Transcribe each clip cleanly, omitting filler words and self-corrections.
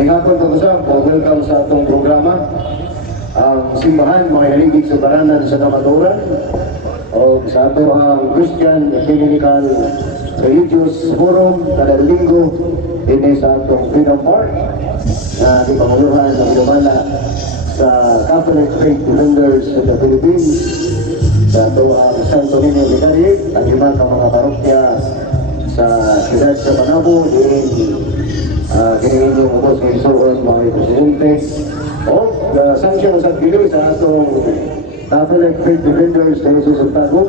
May hapon po sa welcome sa atong programa. Ang simbahan, mga haligig sa baranan sa Kamaturan o sa ato ang Christian Ecumenical Religious Forum kada linggo din sa atong Freedom Park na di panguluhan ng Ilumana sa Catholic Faith Defenders of the Philippines sa ato ang Santo Niño Vicario, ang iba ng mga parokya sa siyudad sa Panabo din kinihin yung ubos ng Isoon, mga presidente o sanction sa Pinoy sa atong Catholic Faith Defenders ng Isusong Tagum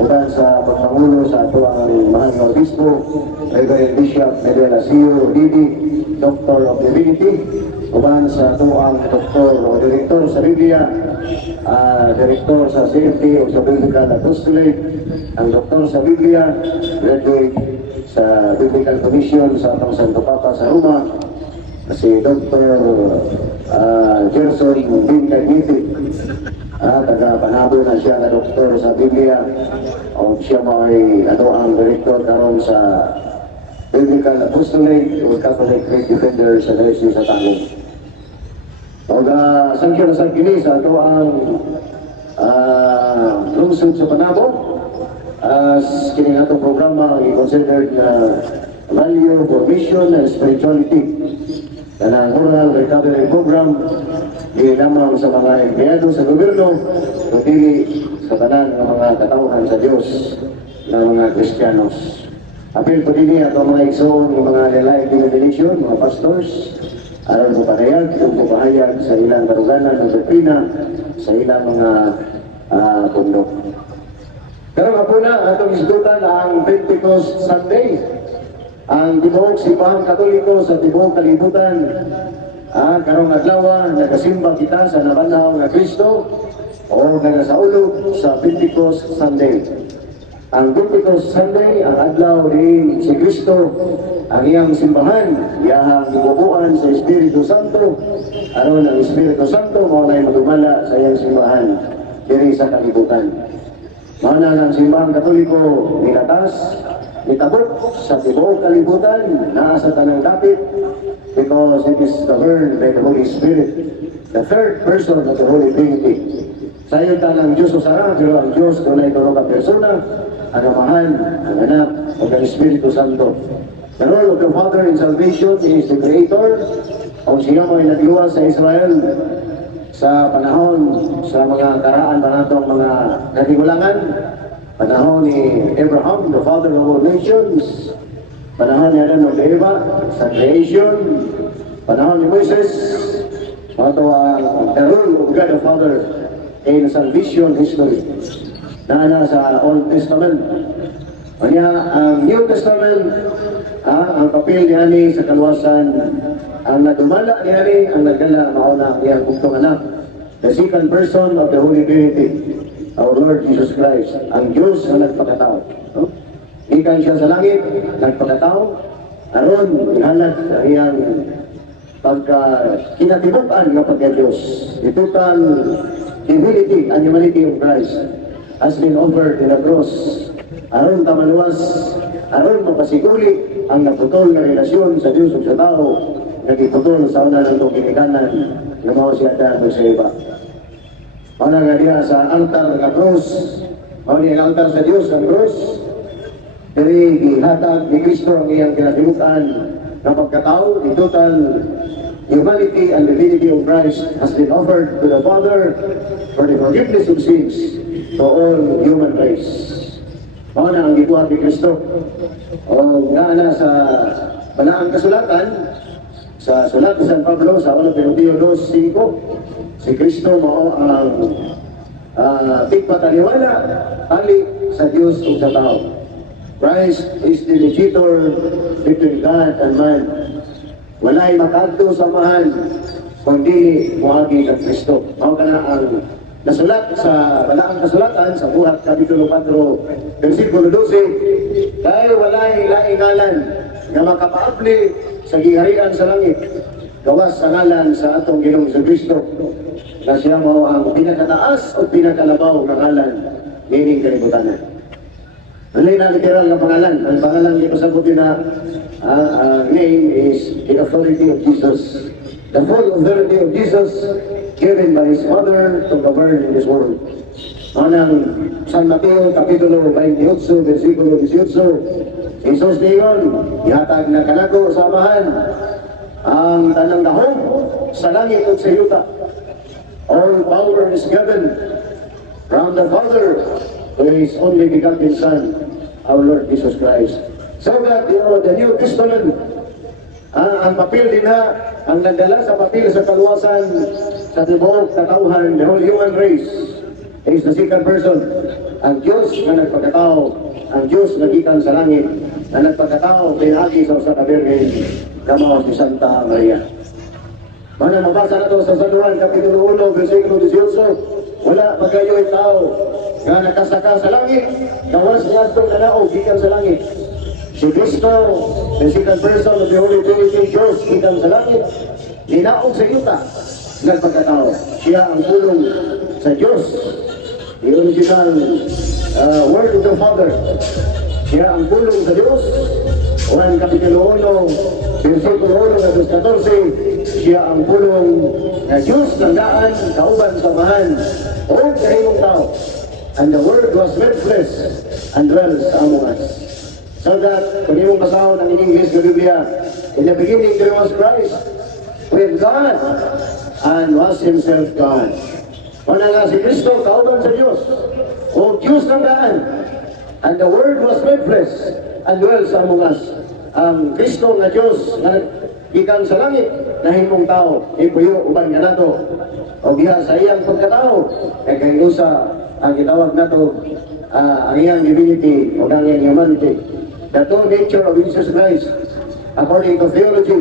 uban sa pagpangulo sa ato ang mahal na obispo Reverend Bishop Medel Asio Didi, Doctor of Divinity uban sa ato ang Doktor o Direktor sa Biblia, Direktor sa CFT o sa Biblical Apostolate, ang Doktor sa Biblia, graduate sa Biblical Commission sa atong Santo Papa sa Roma, si Dr. Gerson Bin Cagniti, taga Panabo na siya na doktor sa Biblia o siya may ang direktor karon sa Biblical Apostolate o Catholic Faith Defender sa Diocese sa Tagum. O sanction sa kini sa ito ang lungsod sa Panabo as kini atong programa i-considered na value for mission and spirituality na oral recovery program di lamang sa mga empleyado sa gobyerno kundi sa tanan ng mga katauhan sa Diyos na mga Kristiyanos. Apil po din ato mga igsoon ng mga lalay denomination, mga pastors aron po panayag, po pahayag sa ilang karuganan ng doktrina sa ilang mga pundok. Pero nga po na, atong isdutan ang Pentecost Sunday. Ang tibuok simbahan Katoliko sa tibuok kalibutan. Karong adlaw, nagasimba kita sa nabanaw nga Kristo o nagasaulog sa Pentecost Sunday. Ang Pentecost Sunday, ang adlaw ni si Kristo, ang iyang simbahan, iyahang ibubuan sa Espiritu Santo. Aron ang Espiritu Santo, maunay magumala sa iyang simbahan diri sa kalibutan. Mana ng simbahan Katoliko nilatas, nitabot sa tibuok kalibutan, nasa tanang dapit, because it is governed by the Holy Spirit, the third person of the Holy Trinity. Sayon ta ng Diyos o Sara, pero ang Diyos doon ay tulong ka persona, ang Amahan, ang Anak, o ang Espiritu Santo. The role of the Father in salvation is the Creator, o siya mo ay nagluwas sa Israel sa panahon sa mga karaan pa natong mga natigulangan, panahon ni Abraham, the father of all nations, panahon ni Adam of Eva sa creation, panahon ni Moses, ito ang the role of God the Father in salvation history na sa Old Testament. Kanya ang New Testament, ang papel niya sa kaluwasan, ang nadumala niya ang nagdala mauna niyang bugtong anak, the second person of the Holy Trinity, our Lord Jesus Christ, ang Diyos na nagpakatao. Ikan siya sa langit, nagpakatao, aron ihalat sa iyang kinatibukan ng pagka-Diyos. The total divinity and humanity of Christ has been offered in the cross. Aron tamaluwas, aron mapasiguli ang naputol na relasyon sa Diyos at sa tao, nagiputol sa una ng kinikanan na mga siya dahil sa iba. Paano nga diya sa altar ng cross, paano ang altar sa Diyos ang cross, dari gihatag ni Kristo ang iyang kinatibukan ng pagkatao, the total humanity and divinity of Christ has been offered to the Father for the forgiveness of sins to all human race. Paano ang gibuhat ni Kristo? O nga na sa balaang kasulatan, sa sulat ni San Pablo sa 1 Timoteo 2:5, si Kristo mao ang tigpataniwala ali sa Diyos o sa tao. Christ is the mediator between God and man. Walay makadto samahan kundi moagi kang Kristo. Mao kana ang nasulat sa balaang kasulatan sa Buhat Kapitulo 4 versikulo 12, dahil walay laingalan nga makapaabli sa giharian sa langit gawas sa ngalan sa atong Ginoong Kristo na siya mo ang pinakataas o pinakalabaw na ngalan nining kalibutan. Dili na literal nga pangalan. Ang pangalan dito sa buti na name is the authority of Jesus. The full authority of Jesus given by His Father to govern in this world. Manang San Mateo, Kapitulo 28, versikulo 18, Jesus niyon, ihatag na kanako sa Amahan ang tanang dahon sa langit at sa yuta. All power is given from the Father to His only begotten Son, our Lord Jesus Christ. So that, the New Testament, ang papel din ha, ang nagdala sa papel sa kaluwasan sa tibuok katauhan, the whole human race is the second person. Ang Diyos na nagpagkatao, ang Diyos na gikan sa langit, na nagpagkatao, pinagi sa usa ka Birhen, kamaw si Santa Maria. Mana mabasa na ito sa San Juan, Kapitulo 1, versikulo 18, wala magayo'y tao nga nakasaka sa langit, gawas niya itong nanao, gikan sa langit. Si Kristo, the second person of the Holy Trinity, Diyos, gikan sa langit, ninaog sa yuta, nagpagkatao. Siya ang pulong sa Diyos, the original word of the Father. Siya ang pulong sa Diyos. Juan Kapitulo 1, versikulo 1 hanggang 14, siya ang pulong na Diyos ng daan, kauban sa Amahan, o kahimong tao. And the Word was made flesh and dwells among us. So that, kung yung basahon ang English na Biblia, in the beginning there was Christ with God and was Himself God. Una nga si Kristo, kauban sa Diyos, o Diyos ng daan. And the Word was made flesh and dwells among us. Ang Kristo na Diyos na gikan sa langit, nahimong tao, ipuyo, uban nga nato. O diha sa iyang pagkatao, ay kayo sa ang gitawag nato, ang iyang divinity o ang iyang humanity. The true nature of Jesus Christ, according to theology,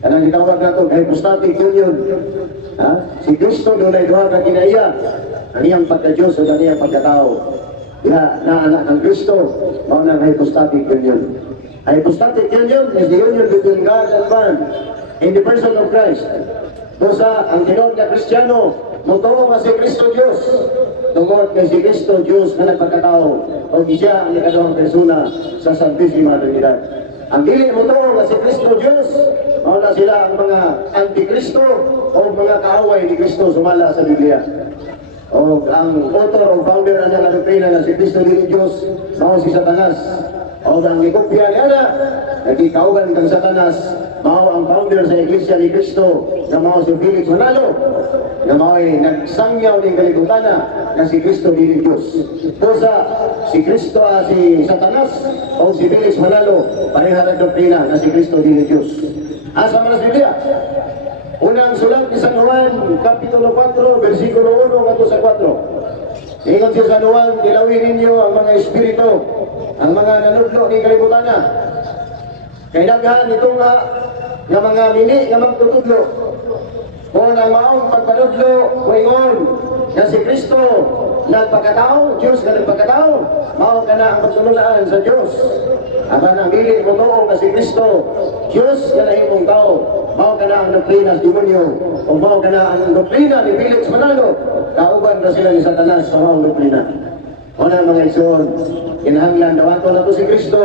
ang gitawag nato, hypostatic union. Si Kristo doon ay duha ka kinaiya, ang iyang pagka-Diyos o ang iyang pagkatao. Diha, na anak ng Kristo, maunang hypostatic union. Hypostatic union is the union between God and man in the person of Christ. Busa, ang tinod na Kristiyano, mutuo nga si Kristo Diyos. Tungod kay si Kristo Diyos na nagpagkatao o siya ang ikadawang persona sa Santissima Trinidad. Ang dili mutuo nga si Kristo Diyos, mauna sila ang mga antikristo o mga kaaway ni Kristo sumala sa Biblia. O ang author o founder na nga doktrina na si Kristo dili Diyos, mao si Satanas. O ang ikopya niya na, nagkikaugan kang Satanas, mao ang founder sa Iglesia ni Kristo, na mao si Felix Manalo, na mao ay nagsangyaw ng kalibutan na si Kristo dili Diyos. Pusa, si Kristo, si Satanas, o si Felix Manalo, pareha ng doktrina na si Kristo dili Diyos. Asa man sa Biblia? Unang sulat ni San Juan, Kapitulo 4, versikulo 1 hanggang sa 4. Ingon si San Juan, dilawin ninyo ang mga espiritu, ang mga nanudlo ni kalibutan na. Kay daghan ito nga mga mini nga magtutudlo. Kung ang maong pagpanudlo, kuingon na si Kristo nagpagkatao, Diyos na nagpagkatao, mao ka na ang pagsunulaan sa Diyos. Aman ang dili mo na si Kristo, Diyos na nahimong tao, mao ka na ang doktrina sa demonyo, o mao ka na ang doktrina ni Felix Manalo, kauban na sila ni Satanas sa maong doktrina. Una mga igsoon, kinahanglan dawaton na to si Kristo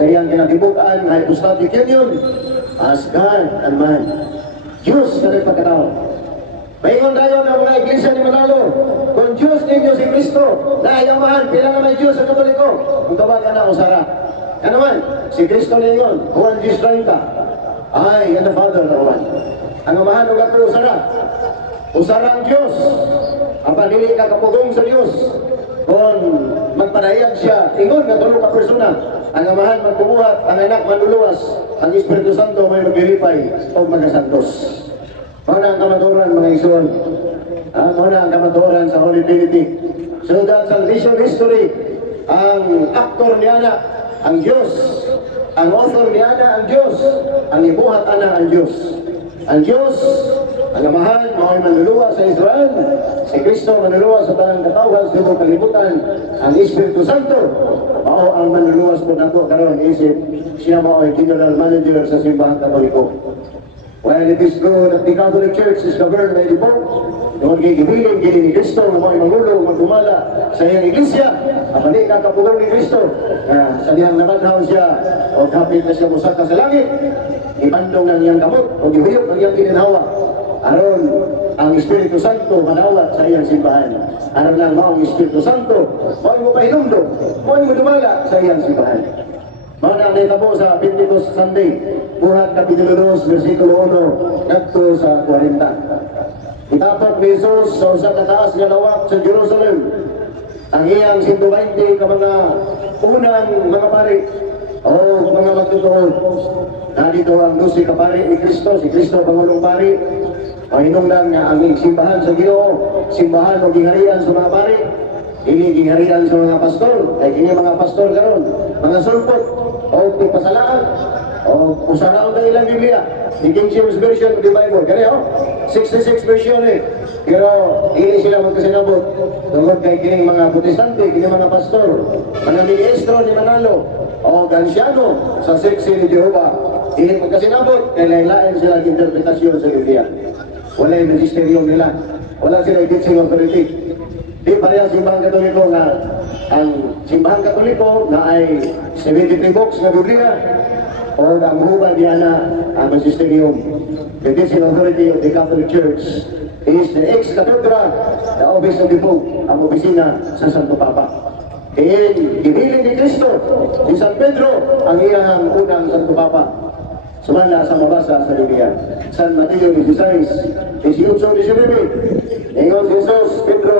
sa iyang kinatibukan, hypostatic union, as God and man. Diyos na nagpagkatao. Maingon tayo ng mga iglesia ni Manalo, kung Diyos ninyo si Kristo, na ayamahan, pila na may Diyos sa Katoliko, kung tawagan na usara. Yan naman, si Kristo ninyo, Juan 10:30, I and the Father na Juan. Ang amahan ng ako usara. Usara ang Diyos. Ang panili ka kapugong sa Diyos. Kung magpadayag siya, ingon nga tulong ka persona, ang amahan magbubuhat, ang anak manluluwas, ang Espiritu Santo may maglilipay o magasantos. Mana ang kamaturan mga ison, mana ang kamaturan sa Holy Trinity. So that salvation history, ang aktor niya na, ang Diyos, ang author niya na, ang Diyos, ang ibuhat na ang Diyos. Ang Diyos, ang amahan, mao'y manluluwas sa Israel, si Kristo manluluwas sa tanang katawhan, sa ibang kalibutan, ang Espiritu Santo, mao ang manluluwas po nato karon isip, siya mao'y general manager sa simbahan Katoliko. While it is true that the Catholic Church is governed by the Pope, noon kay gibiling kini ni Kristo nga mga mangulo magdumala sa iyang iglesia, ang mali kakapugong ni Kristo, sa diyang namanhaw siya o kapit na siya musaka sa langit, ibandong ng iyang gamot o gihuyop ang iyang gininhawa. Aron ang Espiritu Santo manawat sa iyang simbahan. Aron lang maong Espiritu Santo, maong mo pahinumdom, maong mo dumala sa iyang simbahan. Mga na naitabo sa Pentecost Sunday, buhat Kapitulo 2, versikulo 1, nagto sa 40. Itapak ni Jesus sa usa ka taas nga lawak sa Jerusalem. Ang iyang 120 ka mga unang mga pari o mga magtutuon. Narito ang 12 ka pari ni Kristo, si Kristo Pangulong Pari. Mahinungdan nga ang simbahan sa Ginoo, simbahan o gingharian sa mga pari. Ini gingharian sa mga pastor, ay kini mga pastor karon, mga sulpot o pasalaan o usaraon na ilang Biblia. The King James Version of the Bible, kaya 66 version pero hindi sila magkasinabot tungkol kay kining mga protestante, kining mga pastor, mga ministro ni Manalo o gansyano sa seksi ni Jehovah. Hindi magkasinabot kay lain-lain sila interpretasyon sa Biblia. Wala yung magisterium nila, wala sila teaching authority. Di pareha simbahan Katoliko nga ang simbahan Katoliko na ay 73 books na Biblia o ang hubad niya na ang magisterium. The teaching authority of the Catholic Church is the ex-cathedra, the office of the Pope, ang opisina sa Santo Papa. Kaya gibiling ni Kristo, si San Pedro, ang iyang unang Santo Papa. Sumala sa mabasa sa Biblia. San Mateo 16, 18, 19. Ingon si Jesus, Pedro,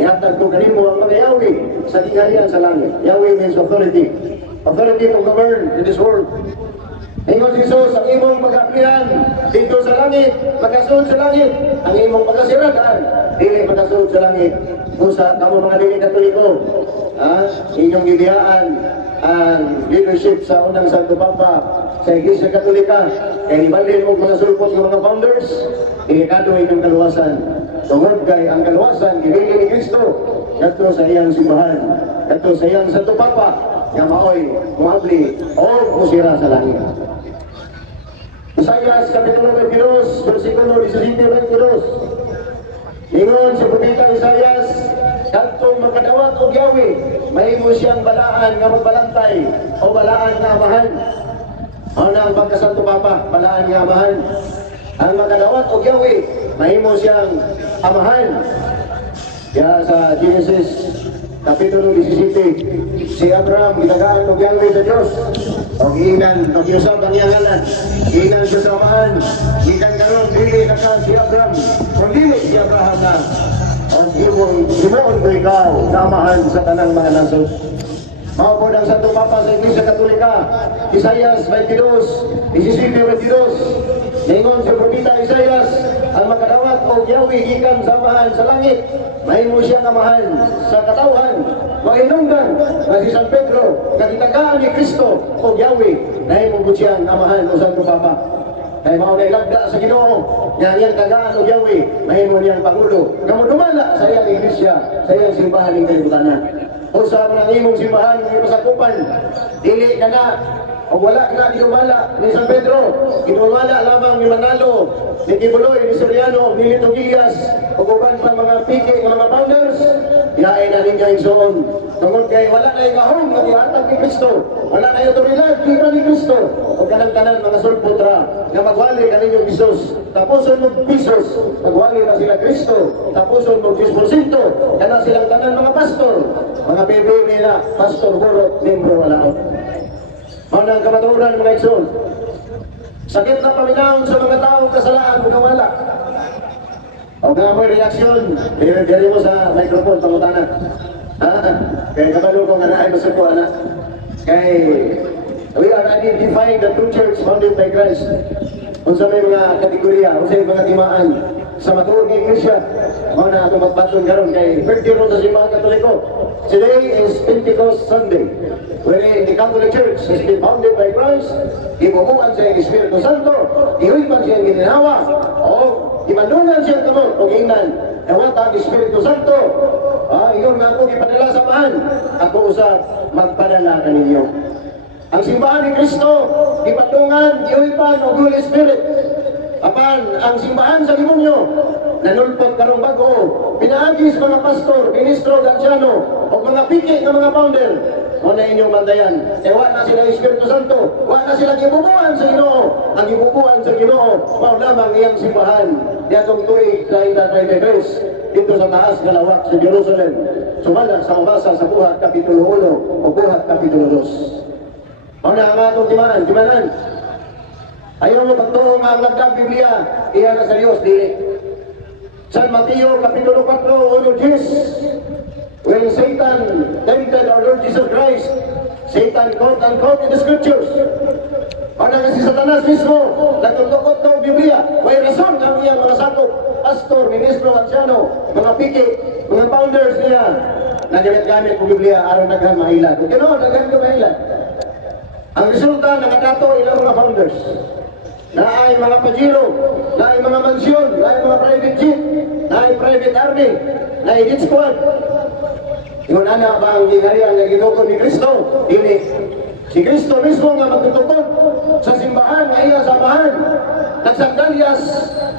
ihatag ko kanimo ang mga Yahweh sa gingharian sa langit. Yahweh means authority. Authority to govern in this world. Ingon si Jesus, ang imong pag-aplihan dito sa langit, magkasunod sa langit. Ang imong pagkasiratan, dili magkasunod sa langit. Kung sa kamo mga dili Katoliko, inyong gibiyaan ang leadership sa unang Santo Papa sa Iglesia Katolika, kaya nibalin mo mga sulpot ng mga founders, delikado inyong kaluwasan. Tungod kay ang kaluwasan, gibili ni Kristo, kato sa iyang simbahan, kato sa iyang Santo Papa, nga maoy, muabli, o musira sa langit. Isaias, Kapitulo 22, versikulo 17-22. Ingon sa propeta Isaias, kadtong magkadawat og Yahweh, mahimo siyang balaan nga magbalantay o balaan nga amahan. Ano ang pagkasanto Papa, balaan nga amahan. Ang magkadawat og Yahweh, mahimo siyang amahan. Kaya sa Genesis Kapitulo 17, si Abraham ginagaan og Yahweh sa Diyos. O giinan, mag-iusap ang iyang ngalan. Giinan siya sa amahan. Gikan karon dili na ka si Abraham. Kung dili si Abraham na ang himuon ko ikaw samahan sa tanang mga nasod. Maupod ang Santo Papa sa Iglesia Katolika, Isaias 22, 17-22. Ningon sa propeta Isaias, ang makadawat o Yahweh gikan samahan sa langit, mahimo siyang amahan sa katawhan, mahinungdan na si San Pedro, kakitagaan ni Kristo o Yahweh, mahimo siyang amahan o Santo Papa. Kaya mao na ilagda sa Ginoo, nga iyang tagaan o Yahweh, mahimo niyang Pangulo, nga dumala sa iyang iglesia, sa iyang simbahan ng kalibutan. O sa mga imong simbahan, ng pasakupan, dili ka na, o wala na dumala ni San Pedro, dumala lamang ni Manalo, ni Kibuloy, ni Soriano, ni Lito Gilias, o uban pa mga piki, mga founders, yain na ninyo yung soon. Tungkol kay wala na ikahong na ihatag ni Kristo, wala na otoridad, kita ni Kristo, o kanang-tanan mga sulputra, na magwali ka ninyo Isus, tapuson mo pisos, magwali na sila Kristo, tapuson mo 10%, kana silang tanan mga pastor, mga bebe nila, pastor, burot, membro, wala. Manang kamaturan mga igsoon. Sakit na paminahon sa mga taong kasalaan kung wala. O nga mo reaksyon, diri mo sa microphone, pangutana. Kaya kabalo ko nga na ay masuko, anak. Kay we are identifying the true church founded by Christ. Kung sa may mga kategorya, kung sa mga timaan, sa matuod ng Iglesia, mga na itong magbaton karon kay birthday ron sa simbahan Katoliko. Today is Pentecost Sunday, wherein the Catholic Church has been founded by Christ, ibubuan sa Espiritu Santo, ihuipan siyang gininawa, o imandungan siyang kamot, o giingnan, nawat ang Espiritu Santo, iyon nga ako ipadala sa pahan, ako usap, magpadala ka ninyo. Ang simbahan ni Kristo, ipatungan, ihuipan, o Holy Spirit, Apan ang simbahan sa demonyo nanulpot karong bago pinaagi sa mga pastor, ministro, gansyano o mga piki ng mga founder. O na inyong bandayan. Wa na sila Espiritu Santo. Wa na sila gibubuan sa Ginoo. Ang gibubuan sa Ginoo mao lamang iyang simbahan. Diatong tuig 2023 dito sa taas nga lawak sa Jerusalem. Sumala sa mabasa sa Buhat Kapitulo 1 o Buhat Kapitulo 2. O na ang atong timanan. Ayaw mo pagtuo nga ang nagka-Biblia, iya na sa Diyos, dili. San Mateo Kapitulo 4, 1-10. When Satan tempted our Lord Jesus Christ, Satan quote in the scriptures. Para si Satanas mismo, nagtutukot ng Biblia, may rason ang iyang mga sakop, pastor, ministro, asyano, mga piki, mga founders niya, na gamit-gamit ng Biblia, araw naghan mahilan. Kaya no, naghan ka mahilan. Ang resulta, nakatato ilang mga founders, na ay mga pajiro, na ay mga mansyon, na ay mga private jet, na ay private army, na ay hit squad. Yun ana ba ang ginarihan na ginukod ni Kristo? Dili. Si Kristo mismo nga magtutukod sa simbahan na iya samahan. Nagsagdalyas,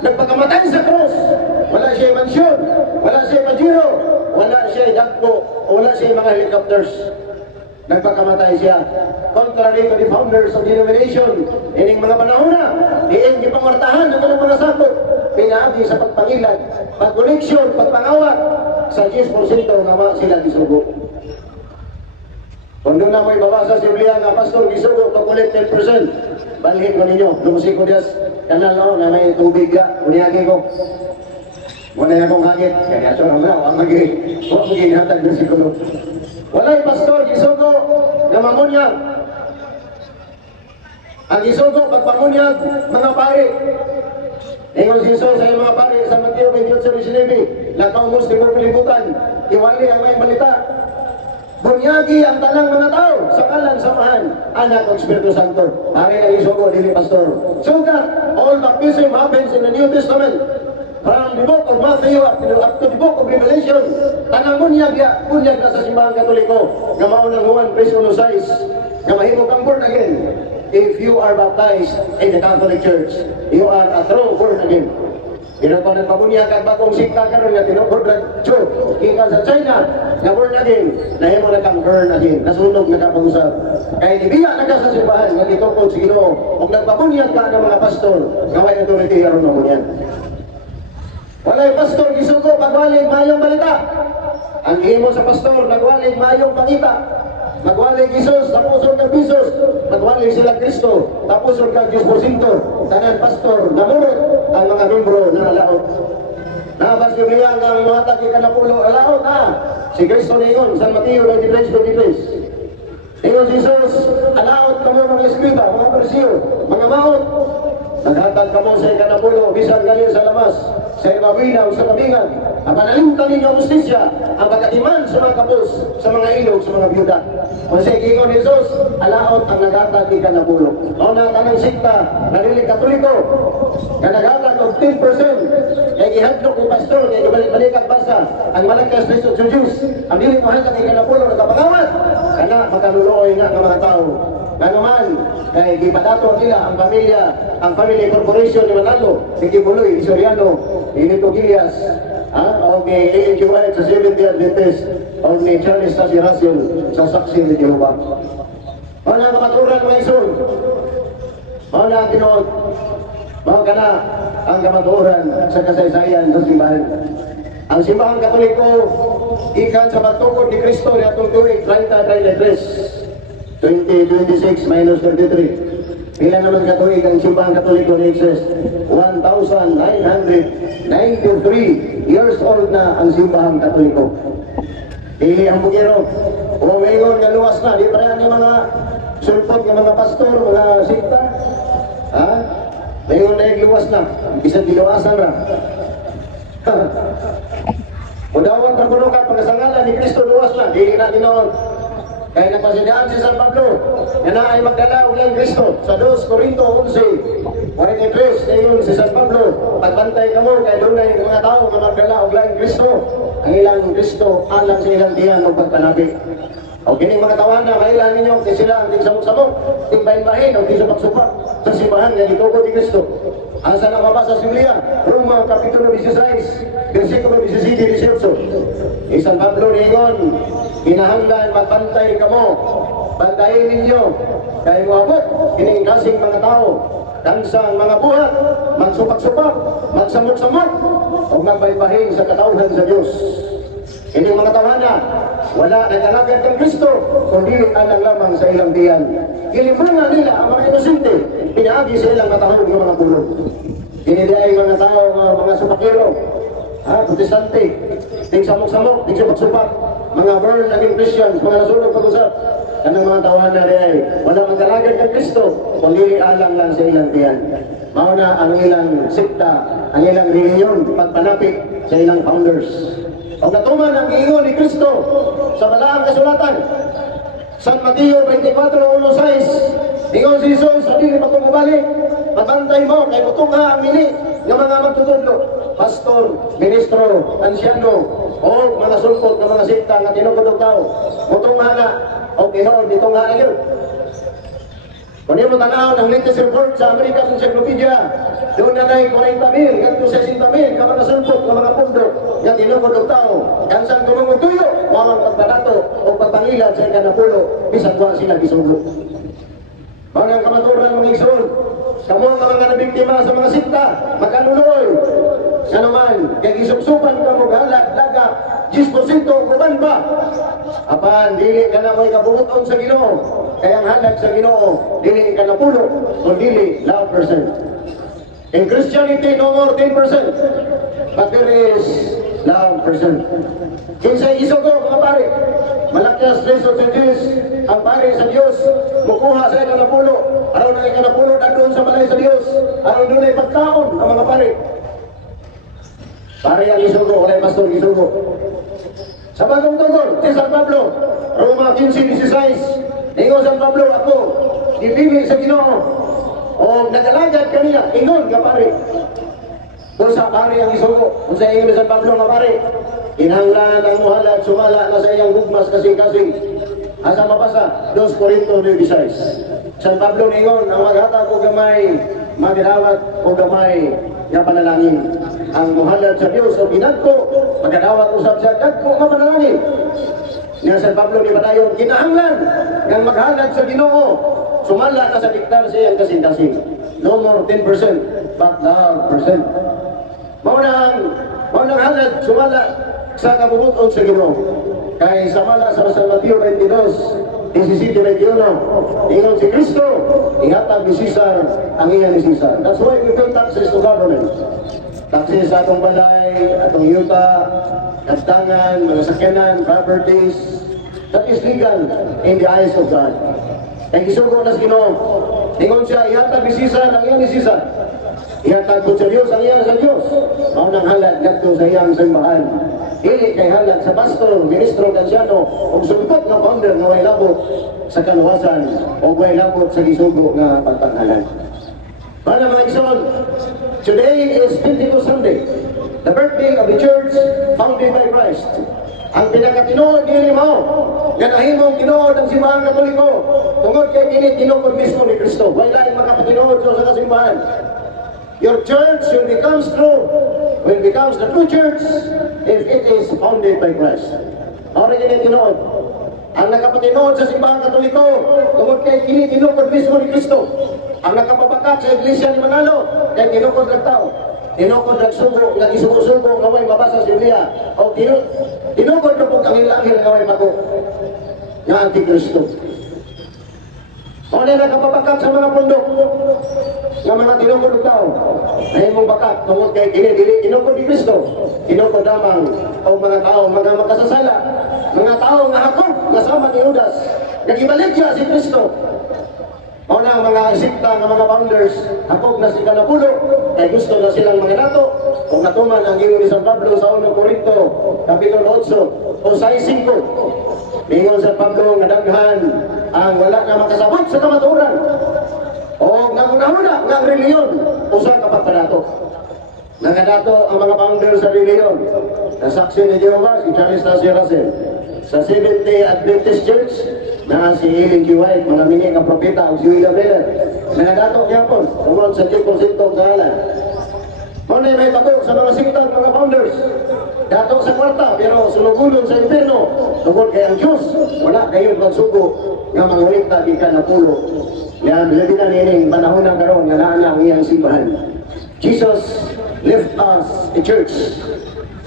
nagpakamatay sa cross. Wala siya mansyon, wala siya pajiro, wala siya dagpo, wala siya mga helicopters. Nagpakamatay siya. Contrary to the founders of the denomination, ining mga panahon na, diin gipangartahan ng kanilang mga sakop, pinaagi sa pagpangilan, pagkoneksyon, pagpangawat, sa 10% nga sila gisugo. Kung doon na may babasa si Biblia nga pastor gisugo to collect 10%, balhin ko ninyo, lumusik ko diyas, kanal no, na may tubig ka, uniyagi ko. Muna yung akong hangit, kaya ito naman ako, ang mag-ihatag na siguro. Walay pastor gisugo na mamunyag. Ang gisugo pagpamunyag, mga pare. Ingon si Jesus sa mga pare sa Mateo 28:19, nakaumos ni mga kalibutan, iwali ang may balita. Bunyagi ang tanang mga tao sa kalan samahan, anak ng Espiritu Santo. Pare ang isugo, dili pastor. So that all baptism happens in the New Testament. From the book of Matthew up to the book of Revelation, tanang bunyag na sa simbahan Katoliko, nga maunang Juan 3:1, nga mahimo kang born again. If you are baptized in the Catholic Church, you are a true born again. Pero kung nagpabunyag ang bagong sikta karon nga tinukod na Church, ika sa China, na born again, nahimo na kang born again, nasunog na kapag-usap. Kaya ibiya na ka sa simbahan, nga itukod sa Ginoo, kung nagpabunyag ka ng mga pastor, nga may authority aron na bunyan. Walay pastor gisugo pagwalig mayong balita. Ang himo sa pastor nagwalig mayong balita. Magwalig Jesus, tapos kag Jesus, magwalig sila Kristo, tapos kag Diyos Porsinto, tanan pastor, namurot ang mga membro na alaot. Nabas Biblia nga mga taki kanapulo alaot si Kristo ningon sa Mateo 23:23. Ingon Jesus, alaot kamo mga eskriba, mga Parisiyo, mga maot. Naghatag kamo sa ikanapulo, bisan galing sa lamas, sa ibawinaw, sa tabingan. Ang panalimtan ninyo ang ustisya, ang pagkatiman sa mga kapos, sa mga ilog, sa mga byuda. Kung sa ikingon ni Jesus, alaot ang naghatag ikanapulo. O na tanang sikta, narinig Katoliko, na naghatag of 10%, kaya gihadlok ni pastor, kaya gibalik-balik ang basa, ang malakas na sa Diyos, ang dili mo hanggang ikanapulo, nagkapangawat, kana makaluloy na ng mga tao. Nga naman, kaya gipadato nila ang pamilya, ang family corporation ni Manalo, si Kibuloy, si Soriano, ni Nito Gilias, o ni A.N.G. White sa Seventh-day Adventist, o ni Charles Tassi Russell sa Saksi ni Jehovah. O na makaturan mga isun, o na ang tinood, mga kana ang kamaturan sa kasaysayan sa simbahan. Ang simbahan Katoliko, ikan sa pagtukod ni Kristo ni atong tuwing 30-33. 2026 minus 33. Pila naman katuig ang simbahan Katoliko ni Jesus? 1,993 years old na ang simbahan Katoliko. Dili ang bugiro. O ngayon nga luwas na, di pa rin mga sulpot ng mga pastor, mga sikta. Ngayon na luwas na, bisang diluwasan na. Udawat na kuno ka, pagkasangalan ni Kristo luwas na, dili na ginoon. Kaya napasidaan si San Pablo, na ay magdala ulang Kristo sa 2 Corinto 11. 43, ngayon si San Pablo, pagbantay ka mo, kaya doon na yung mga tao na magdala ulang Kristo. Ang ilang Kristo, alam sa ilang diyan o pagpanabi. O kining mga tawanan, kailan ninyo, kasi sila ang tingsamok-samok, tingbahin-bahin, o tingsapak-supak sa simbahan, nga itukod ni Kristo. Asa nakabasa sa Biblia? Roma Kapitulo 16, versikulo 17-18. Isang Pablo niingon, kinahanglan magbantay kamo, bantayin ninyo, kay wabot, kining kasing mga tao, kansang mga buhat, magsupak-supak, magsamot-samot, o magbaybahin sa katawhan sa Diyos. Hindi mga tawhana, wala nagkalagad ng Kristo, kundi alang lamang sa ilang tiyan. Ilimungan nila ang mga inosente, pinaagi sa ilang matahog ng mga pulo. Iniday mga tao, mga supakero, protestante, ting samok-samok, ting supak-supak, mga burn naging Christians, mga nasulog pag-usap. Kanang mga tawhana rin, wala magkalagad ng Kristo, kundi alang lang sa ilang tiyan. Mauna ang ilang sikta, ang ilang reliyon, pagpanapit sa ilang founders. Ang natuman ang giingon ni Kristo sa Malaang Kasulatan, San Mateo 24:1-6, ingon si Jesus, sabi ni pagkumabalik, magbantay mo, kay mutung ang mili ng mga magtutudlo, pastor, ministro, ansyano, o mga sulpot ng mga sikta na tinukudog tao, mutung na, o kinoon, ditong nga yun. Kung mo tanaw ng latest report sa American Encyclopedia, doon na na'y 40,000, ganito 60,000, ka mga sulpot, ka mga pundo, na tinukudog tao, kansang tumungog tuyo, walang pagbanato o pagpangilan sa ikanapulo, bisag wa sila gisugo. Mga kamaturan mga igsoon, kamo nga mga nabiktima sa mga sikta, makanuloy, nga naman, kay gisupsupan ka mo halag, laga, 10% kuban ba? Apan, dili ka na may kabubuton sa Ginoo, kaya ang halag sa Ginoo, dili ka na pulo, o dili, 11%. In Christianity, no more 10%, but there is 11%. Kinsay isugo, mga pare, malakyas reso sa Diyos, ang pare sa Diyos, mukuha sa ikanapulo, araw na ikanapulo, nagdoon sa balay sa Diyos, araw doon ay pagkaon, ang mga pare. Pare ang isugo, wala pastor isugo. Sa bagong tungkol, si San Pablo, Roma 15:16, ingon San Pablo, ako, dipili sa Ginoo, o nagalagad kanila, ingon ka pare. Kung sa pare ang isugo, kung sa ingon ni San Pablo nga pare, inanglan ang muhalag, sumala na sa iyang gugmas kasing-kasing. Asa mabasa, 2 Corinto 9:16. San Pablo ningon, ang maghata ko gamay, magdawat o gamay, nga panalangin. Ang muhalad sa Diyos o ginagko, magdawat usab sa dagko nga panalangin. Nga San Pablo ni Padayon, kinahanglan, ng maghalad sa Ginoo, sumala ka sa diktar sa iyang kasing-kasing. No more 10%, but 9%. Maunang halad, sumala sa kabubuton sa Ginoo. Kay samala sa San Mateo 22:17-21, ingon si Kristo, ihatag ni Caesar ang iya ni Caesar. That's why we pay taxes to government. Taxes sa atong balay, atong yuta, kastangan, mga sakyanan, properties. That is legal in the eyes of God. Kay isugo na sa Ginoo, ingon siya, ihatag ni Caesar ang iya ni Caesar. Ihatag ko sa Diyos ang iya sa Diyos. Maunang halad ngadto sa iyang simbahan. Dili kay halag sa pastor, ministro, kansyano, o sugpot nga founder nga way labot sa kaluwasan o way labot sa gisugo nga pagtanghalan. Para mga igsoon, today is Pentecost Sunday, the birthday of the church founded by Christ. Ang pinakatinuod niya mo, nga nahimong tinuod ang simbahan Katoliko, tungod kay kini tinuod mismo ni Kristo. Wala yung makapatinuod sa kasimbahan. Your church will becomes the true church if it is founded by Christ. Ora kini tinuod. Ang nakapatinuod sa simbahan Katoliko, tungod kay kini tinuod mismo ni Kristo. Ang nakapabakat sa iglesia ni Manalo, kay tinuod ng tao. Tinukod ng sugo, nga isugo-sugo, nga way mabasa sa Biblia. O tinukod na po ang ilang-ilang nga way mago. Nga Antikristo. O na nakapabakat sa mga pundok, nga mga tinukod ng tao. Ay mong bakat, tungod kay dili tinukod ni Kristo. Tinukod lamang o mga tao, mga makasasala. Mga tao nga hakot, kasama ni Judas. Nag-ibalik siya si Kristo. O na ang mga sikta ng mga founders, hakog na si Kanapulo, kay gusto na silang mga nato, kung natuman ang ingon ni San Pablo sa 1 Corinto, Kapitulo 8, o 6:5. Ingon San Pablo nga daghan ang wala na makasabot sa kamaturan. O nanguna-una ng reliyon, usa ka pagpadato. Nangadato ang mga founders sa reliyon. Nasaksi ni Jehovah, si Charles Tasia Russell. Sa Seventh-day Adventist Church, na si Ellen G. White, mga mini nga propeta, o si William Miller. Nagadato gyapon tungod sa 10% sa halan. Muna may tago sa mga siktang mga founders. Dato sa kwarta, pero sulugulon sa impierno. Tungod kay ang Diyos, wala kayong magsugo nga mangulikta di ka na pulo. Yan, labi na nining panahon na karon nga naa ang iyang simbahan. Jesus left us a church.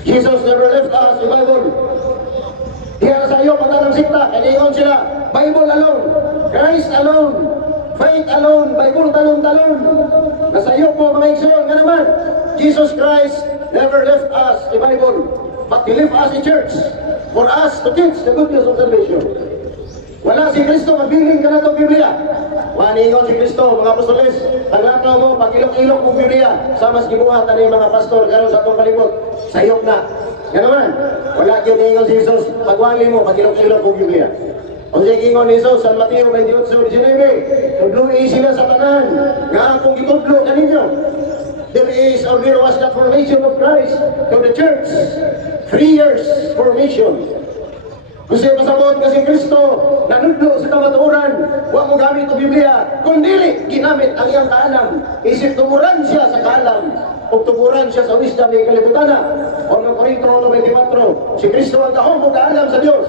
Jesus never left us a Bible. Diya sa iyo pagkalang sikta, kaniyon sila, Bible alone, Christ alone, faith alone, Bible talon-talon. Nasa iyo po mga igsoon nga naman, Jesus Christ never left us a Bible, but He left us a church for us to teach the good news of salvation. Wala si Kristo, magbiling ka na itong Biblia. Maningon si Kristo, mga apostoles, taglakaw mo, pag-ilok-ilok mong Biblia, sa mas gibuhatan ng mga pastor, karon sa itong palibot, sayok na. Yan naman, wala yun ningon si Jesus, pagwali mo, pag-ilok-ilok mong Biblia. Kung siya ingon ni Jesus, San Mateo 28:19, tudluin sila sa tanan, nga akong itudlo kaninyo. There is or there was that formation of Christ to the church. 3 years formation. Gusto pasabot kasi Kristo nanudlo sa kamatuoran, wa mo gamit ang Biblia, kundi ginamit ang iyang kaalam. Isip tuburan siya sa kaalam, o tuburan siya sa wisdom ng kalibutan. O ng Korinto 1:24, si Kristo ang kahong kaalam sa Diyos.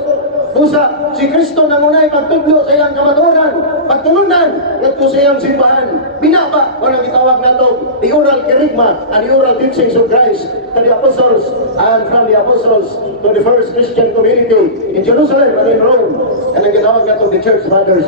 Busa, si Kristo nangunay pagtudlo sa iyang kamatuoran, pagtulunan, ngadto sa iyang simbahan. Binaba, walang itawag nato, the oral kerygma and the oral teachings of Christ to the apostles, and from the apostles to the first Christian community in Jerusalem and in Rome. And ang gitawag nato, the church fathers.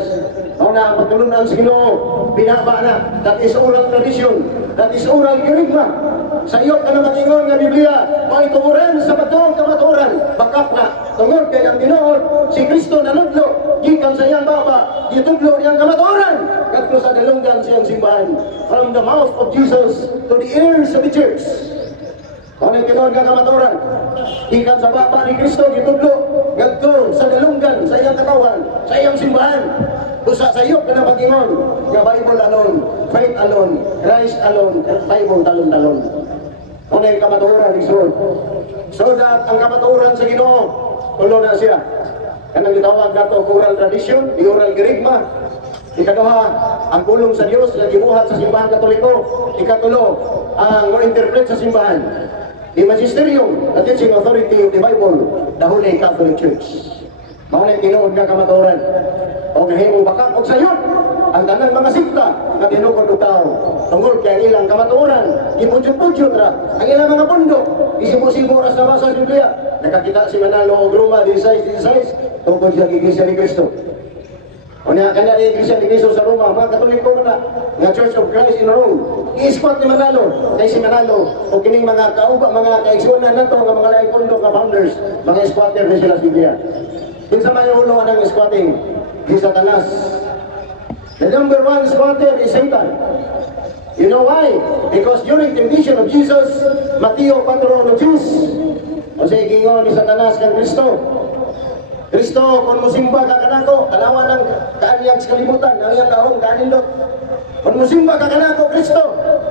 O na ang pagtulunan sa Ginoo, binaba na. That is oral tradition. That is oral kerygma. Sa iyo ka na mag-ingon nga Biblia, may tumuran sa batong kamatuoran. Bakap na, tungod kay ang Ginoo, si Kristo nanudlo, gikan sa iyang baba, gitudlo niyang kamatuoran. Kadto sa dalunggan siyang simbahan. From the mouth of Jesus to the ears of the church. Kung ang kinawag ka kamatuoran, gikan sa baba ni Kristo, gitudlo, kadto sa dalunggan, sa iyang katawan, sa iyang simbahan. Busa sa iyo ka na mag-ingon, nga Bible alone, faith alone, Christ alone, Bible talon-talon. Kung ang kamatuoran, isun. So that ang kamatuoran sa Ginoo, tulo na siya. Kanang gitawag nato oral tradition, the oral kerygma. Ikaduha, ang pulong sa Dios na gibuhat sa simbahan Katoliko. Ikatulo, ang mo-interpret sa simbahan. The magisterium, the teaching authority of the Bible, the Holy Catholic Church. Mao na tinuod nga kamatuoran. O gahimo bakak og sayon ang tanang mga sikta nga tinukod og tao. Tungod kay ang ilang kamatuoran, gipudyot-pudyot ra ang ilang mga bundok. Isibo-sibo ra sa basa sa Biblia. Nakakita si Manalo og Roma 16:16 tungkol sa Iglesia ni Cristo. O na kanya ni Iglesia ni Cristo sa Roma, mga Katoliko na nga Church of Christ in Rome. I-squat ni Manalo, kay si Manalo o kining mga kauba, mga kaigsunan nato nga mga laing bundok nga founders, mga squatter na sila sa Biblia. Kinsa may ulo ang squatting? Di Satanas. The number one squatter is Satan. You know why? Because during temptation of Jesus, Mateo 4:6, o sa igingon ni Satanas kang Kristo. Kristo, kung musimba ka kanako, kalawan ng kaanyang sa kalimutan, ang iyang kahong kanindot. Kung musimba ka kanako, Kristo,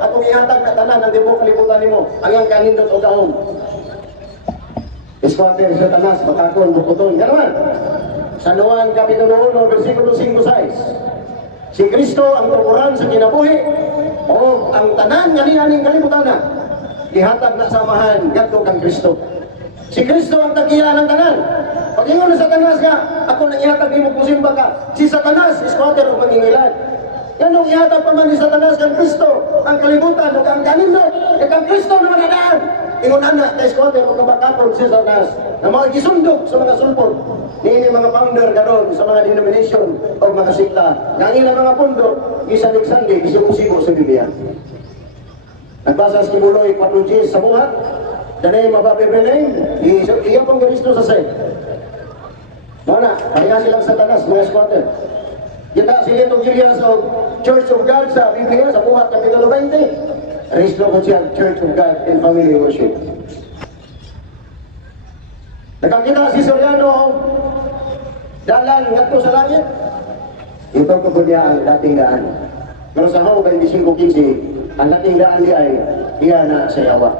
akong ihatag na tanan ng tibok kalibutan nimo, ang iyang kanindot o kahong. Squatter Satanas, bakakon, buputon. Ganaman. Sa Juan Kapitulo 1, versikulo 5-6. Si Kristo ang tukuran sa kinabuhi o ang tanan nga nianing kalibutan na ihatag na samahan ngadto kang Kristo. Si Kristo ang tagiya ng tanan. Pag ingon sa Satanas nga, ako nang ihatag nimo kung simba ka. Si Satanas, squatter o mangingilan. Ganong ihatag pa man ni Satanas kang Kristo, ang kalibutan o ang kanindot, kang Kristo na manadaan. Ingon anak, kay squatter o kabakapon si Satanas na mga gisundok sa mga sulpon. Nini mga founder karon sa mga denomination o mga sikta. Ang ilang mga pundo, gisalig-sandi, gisibo-sibo sa Biblia. Nagbasa sa Kibuloy 4G sa buhat, the name of every name, iya pong Kristo sa say. Mana, kaya silang Satanas, mga squatter. Kita sila itong Gilias o Church of God sa Biblia, sa buhat Kapitulo 20. Resto ko siya, Church of God and Family Worship. Nakakita si Soriano, dalan ngadto sa langit. Ito ko po niya ang dating daan. Pero sa How 25:15, ang dating daan niya ay iya na sa Yawa.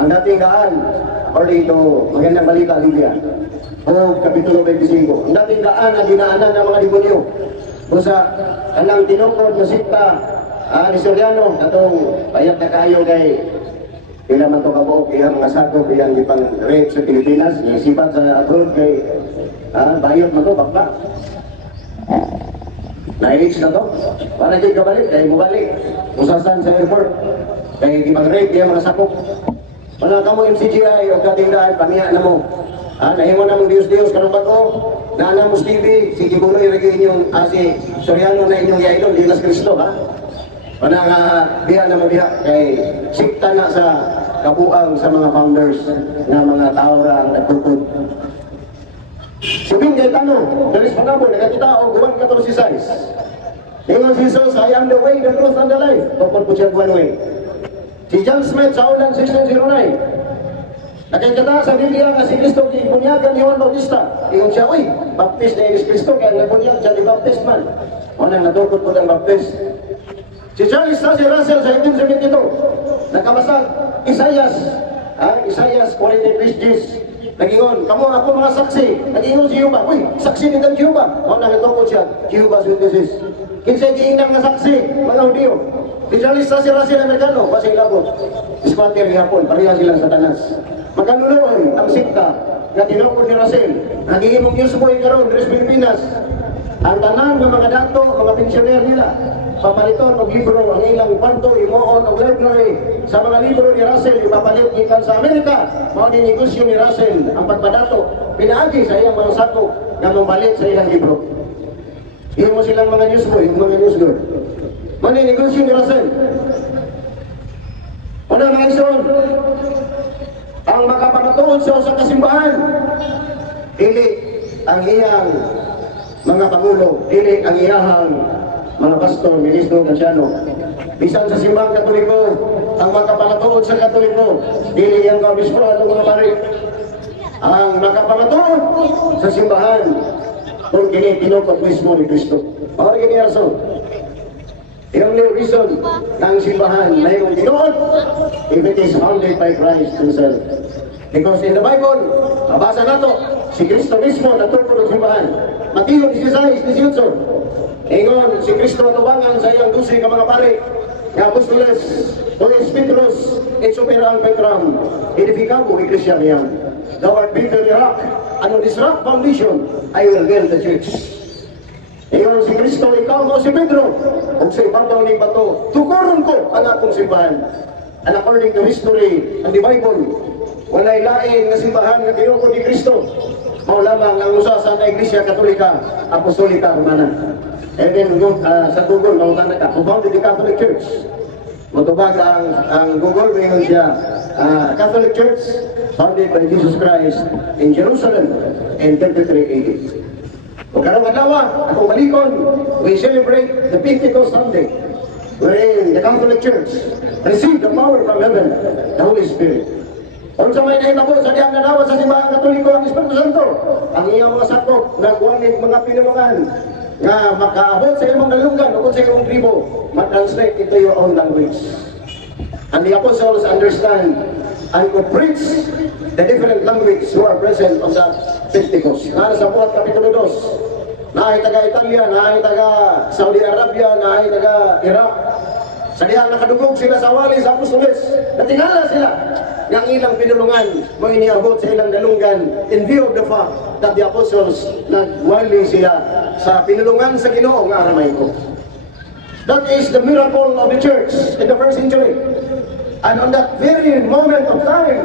Ang dating daan, according to magandang balita Biblia, How Kapitulo 25, ang dating daan na dinaanan ng mga demonyo. Busa, kanang tinukod na sikta, ni Soriano, katong payat na kayo kay pila man to kabuok iyang mga sakop iyang ipang rape sa Pilipinas, isipan sa abroad kay bayot man to, bakla. Na-reach na to, para di ka balik, kay mubalik, usasan sa airport, kay ipang rape iyang mga sakop. Wala ka mo MCGI o katindaan, pamiya na mo. Nahimo na mong Diyos-Diyos, karong bago, na mo TV, si Kibuloy, lagi inyong, si Soriano na inyong yaidol, Dinas Cristo, ha? Wala nga, biya na mabiya, kay sikta na sa kabuang sa mga founders na mga tao ra ang nagpupod. Subing kay tanong, dalis pa na po, nagkatao, guwan 14:6. Ingon si Jesus, I am the way, the truth, and the life. Tupod po siya guwan way. Si John Smith sa ulan 1609. Nakikita sa Biblia nga si Kristo bunyagan ni Juan Bautista. Ingon siya, uy, baptist na Yesus Kristo, kaya nabunyag siya ni Baptist man. Unang natukot po ng Baptist. Si Charles Taze Russell sa 1872, nakabasag Isaias 43:10. Nagingon, kamo ako mga saksi. Nagingon si Jehovah, uy, saksi ni Jehovah. Unang natukot siya, Jehovah's Witnesses. Kinsay giinang nga saksi, mga Hudiyo. Si Charles Taze Russell Amerikano, basing labot. Squatter gihapon, pareha silang satanas. Magkanunoon ang sikta na tinukod ni Russell. Nagiging Diyos po karon sa Pilipinas. Ang tanan ng mga dato, mga pensyoner nila, papaliton og libro ang ilang kwarto, imuon og library sa mga libro ni Russell, ipapalit gikan sa Amerika. Mao ni negosyo ni Russell ang pagpadato, pinaagi sa iyang mga sako nga mabalit sa ilang libro. Iyon mo silang mga newsboy, mga newsgirl. Mao ni negosyo ni Russell. Una mga ison, ang makapangatuon sa usang kasimbahan, dili ang iyang mga pangulo, dili ang iyahang mga pastor, ministro, kansyano. Bisan sa simbang Katoliko, ang makapangatuon sa Katoliko, dili ang obispo at mga pari. Ang makapangatuon sa simbahan, kung kini tinukot mismo ni Kristo. Mawari kini rason. Yung reason ng simbahan na yung tinuot, if it is founded by Christ himself. Because in the Bible, mabasa nato, si Kristo mismo natungkol ng simbahan. Mateo 16:18. Ingon, si Kristo tubangan sa iyang 12 ka mga pari, nga apostoles, Luis Petrus, et supera al Petram, edificabo iglesia niya. Thou art Peter the rock, and on this rock foundation, I will build the church. Ingon si Kristo, ikaw mo si Pedro, ug sa ibabaw ning bato, tukuron ko ang akong simbahan. And according to history and the Bible, walay lain nga simbahan nga tinukod ni Kristo. Mao lamang ang usa sa Iglesia Katolika, Apostolika Romana. And then sa Google, mautana ka, who founded the Catholic Church? Matubag ang Google, mayroon siya, Catholic Church, founded by Jesus Christ in Jerusalem in 33 AD. O karong adlaw, akong balikon, we celebrate the Pentecost Sunday, wherein the Catholic Church received the power from heaven, the Holy Spirit. Kung sa may naitabo sa diyang nanawa sa simbahan Katoliko ang Espiritu Santo, ang iyang mga sakop, nagwanig mga pinulungan, nga makaabot sa imong nalunggan o sa imong tribo, ma-translate into your own language. And the apostles understand and could preach the different language who are present on that Pentecost. Nga sa buhat Kapitulo 2, na ay taga-Italia, na ay taga-Saudi Arabia, na ay taga-Iraq. Sa diyang nakadugog sila sa wali sa apostoles, natingala sila ng ilang pinulungan mo iniabot sa ilang dalunggan in view of the fact that the apostles nagwali sila sa pinulungan sa Ginoo nga aramay ko. That is the miracle of the church in the first century. And on that very moment of time,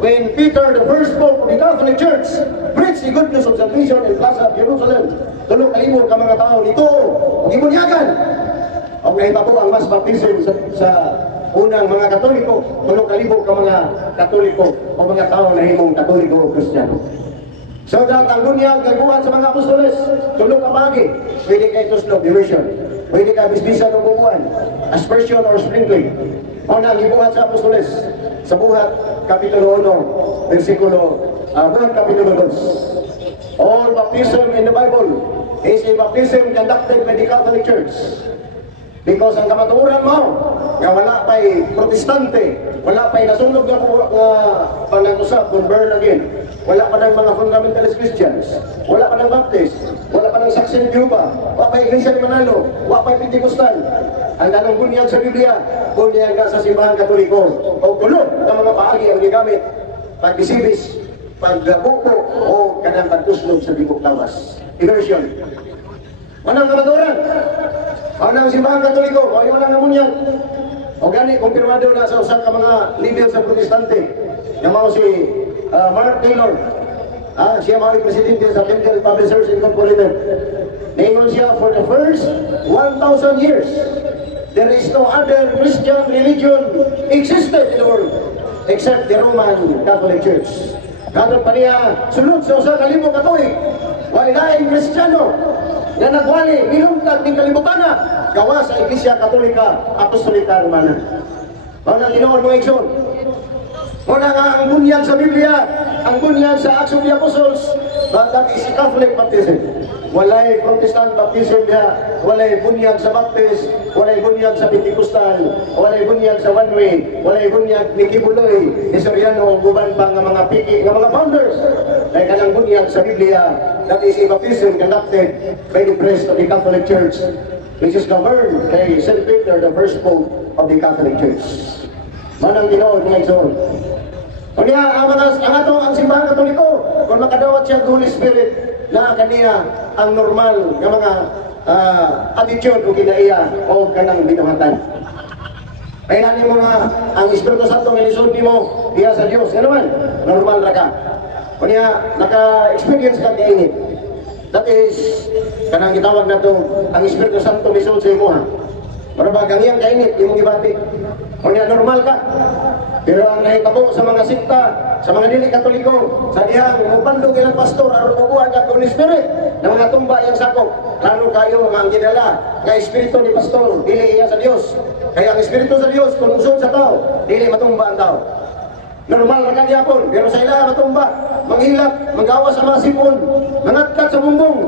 when Peter, the first pope of the Catholic Church, preached the good news of salvation in Plaza of Jerusalem, tulog kalibog ka mga tao dito, o gibunyagan. O nahitabo ang mass baptism sa unang mga Katoliko, tulog kalibog ka mga Katoliko o mga tao na himong Katoliko o Kristiyano. So that ang bunyag nagbuhat sa mga apostoles, tulog ka pagi, pwede kayo tuslog, immersion, pwede ka bisbisan o bubuan, aspersion or sprinkling. O na ang gibuhat sa apostoles, sa buhat Kapitulo 1, versikulo, buhat Kapitulo 2. All baptism in the Bible is a baptism conducted by the Catholic Church. Because ang kamatuoran mo, nga wala pa'y protestante, wala pa'y nasunog na panag-usap, burn again, wala pa ng mga fundamentalist Christians, wala pa ng Baptist, wala pa ng Saksi ni Jehovah, wala pa'y Iglesia ni Manalo, wala pa'y Pentecostal. ang kanang bunyag sa Biblia, bunyag ka sa simbahan Katoliko. O tulog ng mga paagi ang gigamit, pagbisibis, pagbuko, o kanang pagtuslog sa bibok lawas. Immersion. Manang kamaturan, manang simbahan Katoliko, o yung manang bunyag. O gani, kumpirmado na sa usang ka mga leader sa protestante. Yung mga si Mark Taylor, siya mga presidente sa Bethel Publishers Incorporated. Ningon siya, for the first 1,000 years, there is no other Christian religion existed in the world except the Roman Catholic Church. Katong pa niya, sunod sa usang kalibong Katolik, wala laing Kristiyano na nagwali, nilungtag ng kalibutan na gawa sa Iglesia Katolika Apostolika Romana. Mga ginoon mo Ekson, muna nga ang bunyag sa Biblia, ang bunyag sa Acts of the Apostles, that is Catholic baptism. Walay Protestant baptism niya, walay bunyag sa Baptist, walay bunyag sa Pentecostal, walay bunyag sa One Way, walay bunyag ni Kibuloy, ni Soriano, guban pa nga mga piki, nga mga founders. Dahil kanang bunyag sa Biblia, that is a baptism conducted by the priest of the Catholic Church, which is governed by St. Peter, the first Pope of the Catholic Church. Manang ginoon ng Exon. Kaya ang simbahan Katoliko, kung makadawat siya Holy Spirit, na kaniya ang normal ng mga attitude o kinaiya o kanang binuhatan. Kaya ni mga ang Espiritu Santo nga lisod nimo diha sa Dios, ano man, normal ra ka. Kanya naka-experience ka kainit. That is kanang gitawag nato ang Espiritu Santo lisod sa imo ha. Para ba ganyan kainit imong gibati. Kanya normal ka. Pero ang nahitabo sa mga sikta, sa mga dili Katoliko, sa dihang mupandog ilang pastor, aron ubuan ka Holy Spirit, na mga tumba iyang sakop, lalo kayo nga ang ginala, nga Espiritu ni pastor, dili iya sa Dios. Kaya ang Espiritu sa Dios, kung usod sa tao, dili matumba ang tao. Normal na kanyapon, pero sa ila matumba, manghilak, manggawa sa mga sipon, mangatkat sa bumbong,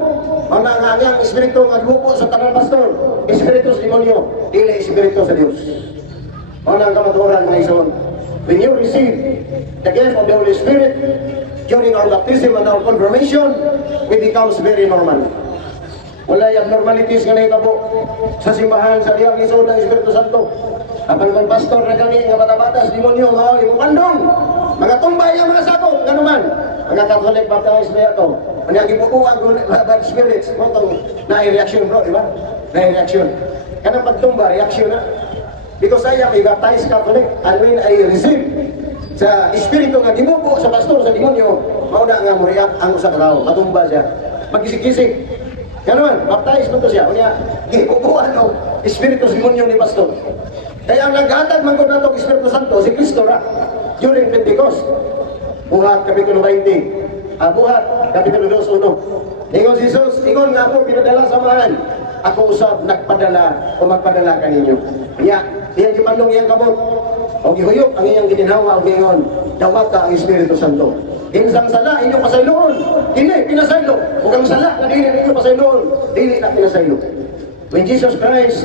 mga ang Espiritu nga gupo sa tanang pastor, Espiritu sa demonyo, dili Espiritu sa Dios. O nang kamaturan mga ison, when you receive the gift of the Holy Spirit during our baptism and our confirmation, it becomes very normal. Wala yung abnormalities nga nahitabo sa simbahan, sa diyang isod ng Espiritu Santo. Kapag ng pastor na kami, nga bata-batas, demonyo, mga yung pandong, mga tumbay ang mga sakop, nga naman, mga Catholic baptized na ito, mga gipupuan ko bad spirits, na-reaction bro, di ba? Na-reaction. Kanang pagtumba, reaction na. Because I am a baptized Catholic, and when I receive sa Espiritu nga gimupo sa pastor sa demonyo, mauna nga mo react ang usa ka tawo, matumba siya, magisik-gisik. Kaya naman, baptized mo to siya, unya, gipupuan o Espiritu sa demonyo ni pastor. Kaya ang naghatag man ko nato Espiritu Santo, si Cristo ra, during Pentecost. Buhat, Kapitulo 20. Buhat, Kapitulo 2:1. Ingon si Jesus, ingon nga ako, pinadala sa mahan. Ako usab nagpadala o magpadala kaninyo. Kaya, iyang gipandong iyang kabot. O gihuyok ang iyang gininhawa o gingon, dawat ka ang Espiritu Santo. Kinsang sala, inyong pasayloon. Kini, pinasaylo. Huwag ang sala na dili ninyo pasayloon. Dili na pinasaylo. When Jesus Christ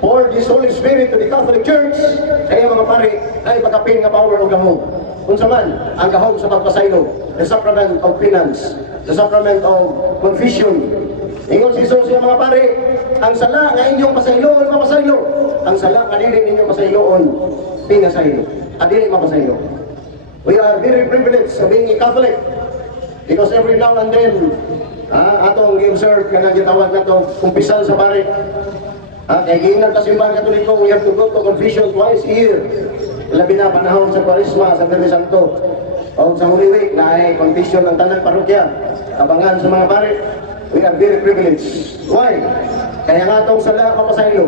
poured His Holy Spirit to the Catholic Church, kaya mga pare, ay pagkapin nga power o gahom. Kung saman, ang gahom sa pagpasaylo, the sacrament of penance, the sacrament of confession. Ingon si Jesus yung mga pare, ang sala nga inyong pasayloon, mapasaylo. Ang sala nga dili ninyong pasayloon, pinasaylo. At dili mapasaylo. We are very privileged sa being a Catholic because every now and then, atong gi-observe ka na gitawag na ito, kumpisal sa pare. Kaya giinan ka simbahan Katoliko, we have to go to confession twice a year. Labi na panahon sa Kwaresma, sa Biyernes Santo, o sa Holy Week, na ay confession ng tanang parokya. Abangan sa mga pare, we are very privileged. Why? Kaya nga itong sala mapasaylo.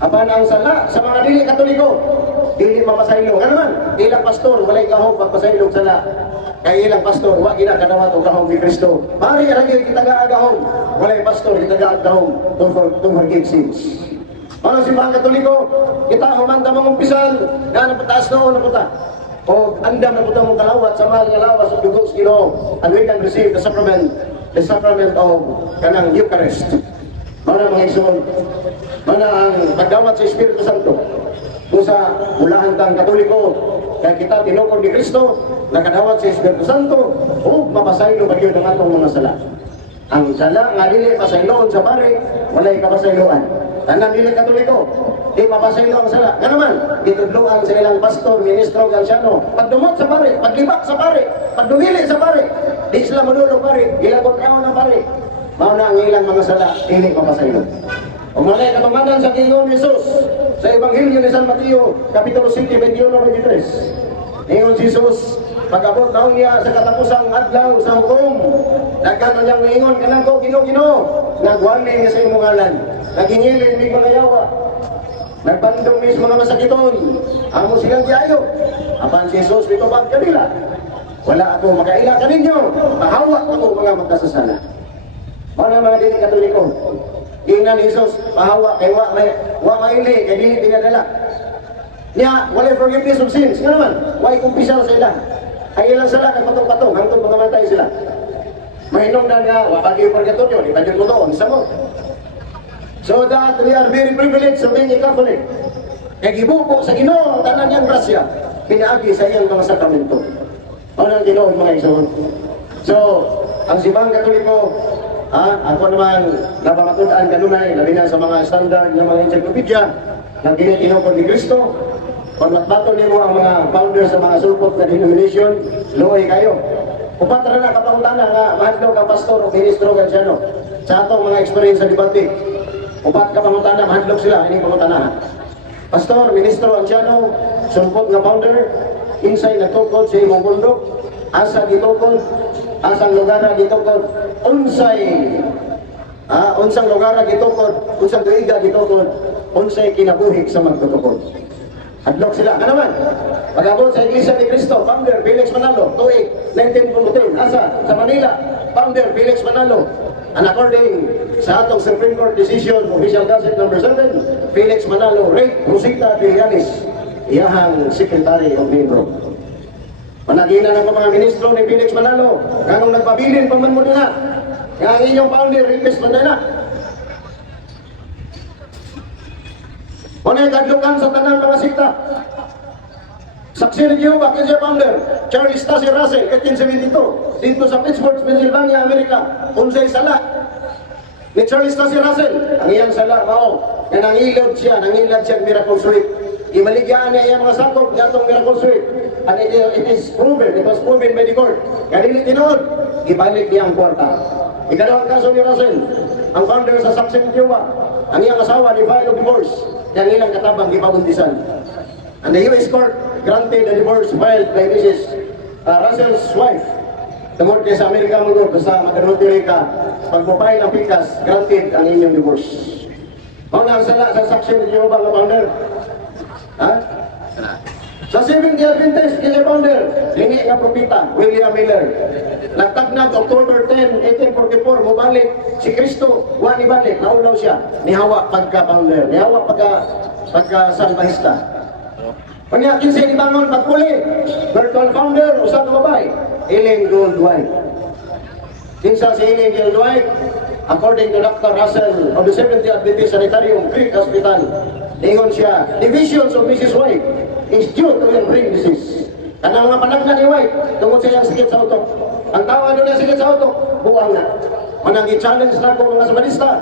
Aban ang sala sa mga dili Katoliko, dili mapasaylo. Ano man, ilang pastor, walay gahom pagpasaylo sala. Kaya ilang pastor, wag ginakadawat o gahom ni Kristo. Pari lagi kita gaagahom, walay pastor kita gaagahom to forgive sins. Ano simbahan Katoliko, kita humanda mong umpisal, na napataas noon napunta. O andam na punta mong kalawat sa mahal nga lawas o dugos Ginoo, and we can receive the sacrament of kanang Eucharist. Mana mga igsoon, mana ang pagdawat sa Espiritu Santo. Kung sa mulahan tang Katoliko, kaya kita tinukod ni Kristo, nakadawat sa Espiritu Santo, o mapasaylo ba yun ang atong mga sala. Ang sala nga dili pasayloon sa pare, walay kapasayloan. Tanang dili Katoliko. Di mapasaylo ang sala. Nga naman, itudloan sa ilang pastor, ministro, gansyano. Pagdumot sa pare, paglibak sa pare, pagdumili sa pare. Di sila manulo pare, ilagot kaon ng pare. Mao na ang ilang mga sala, dili mapasaylo. Umalay katamanan sa Gingoong Jesus sa Ebanghelyo ni San Mateo, Kapitulo 7, 21-23. Ingon si Jesus, pag-abot daw niya sa katapusang adlaw sa hukom, nagkano niyang ingon kanang ko, Ginoo, nagwali niya sa imong ngalan, nagingilin ni mga yawa, nagbandong mismo mga masakiton, amo silang diayo. Apan si Jesus, mitubag kanila, wala ako makaila kaninyo, mahawak ako mga magkasasala. Mga mga dili Katoliko, ingnan ni Jesus, mahawa kay wa maili kay dili pinadala. Nya walay forgiveness of sins. Nga naman, way kumpisal sa ila. Ang ilang sala kay patong-patong hangtod magamatay sila. Mahinom na nga wa pagi purgatorio, di pa jud mo doon sa mo. So that we are very privileged of being a Catholic. Kay gibuko sa Ginoo ang tanan niyang grasya, pinaagi sa iyang mga sakramento. Ano ang Ginoo mga igsoon? So, ang simbahang Katoliko, ako naman napamatud-an kanunay, labi na sa mga standard ng mga encyclopedia ng ginitinukod ni Kristo. Kung matbato niyo ang mga founders sa mga sulpot na denomination, luoy kayo. Upat na kapangutana nga mahadlok ang pastor o ministro gansyano sa atong mga experience sa debate. Upat kapangutana, mahadlok sila, ini pangutana. Pastor, ministro, anciano, sulpot nga founder, insay nagtukod sa imong bundok, asa gitukod, asang lugar gitukod, unsang lugar gitukod, unsang tuiga gitukod, unsay kinabuhig sa magtutukod. Hadlok sila. Ano naman? Pag-abot sa Iglesia ni Cristo, founder Felix Manalo, tuig 1910, asa sa Manila, founder Felix Manalo. And according sa atong Supreme Court decision, official gazette number 7, Felix Manalo, rate Rosita Villanis, iyahang secretary of Mindro. Panagina ng mga ministro ni Felix Manalo, kanong nagpabilin pa man mo nila, nga ang inyong founder, Ripes Mandana. Unay kadlukan sa tanang mga sikta. Saksi ni Jehovah, kaya founder, Charles Taze Russell, 1872, dito sa Pittsburgh, Pennsylvania, Amerika, unsay sala ni Charles Taze Russell. Ang iyang sala, na nangilad siya Miracle Sweep. Imaligyan niya iyang mga sakop ng itong Miracle Sweep. And it was proven by the court. Kaya dili tinuod, ibalik niya ang kwarta. Ikadawang kaso ni Russell, ang founder sa Saksi ni Jehovah, ang iyang asawa ni file of divorce, yang ilang katabang gipabuntisan. And the U.S. court granted the divorce filed by Mrs. Russell's wife. Tungkol kay sa Amerika mo sa Maganotere ka, pagpapay ng pikas, granted ang inyong divorce. Ang ang sala sa Saksi ni Jehovah nga founder. Sa Seventh-day Adventist, kaya founder, lingi nga propita, William Miller. Nagtagnag October 10, 1844, mubalik si Kristo, wani balik, naulaw siya. Nihawa pagka-founder, nihawa pagka-salvahista. Pagyakin siya ibangon, pagpuli, virtual founder, usang babay, Ellen Goldwhite. Kinsa si Ellen Goldwhite, according to Dr. Russell of the Seventh-day Adventist Sanitarium Creek Hospital, ingon siya, divisions of Mrs. White is due to your brain disease. Kanang mga panagna ni White, tungkol sa iyang sakit sa utok. Ang tawa doon na sakit sa utok, buwang na. Manang i-challenge na ko mga sabanista.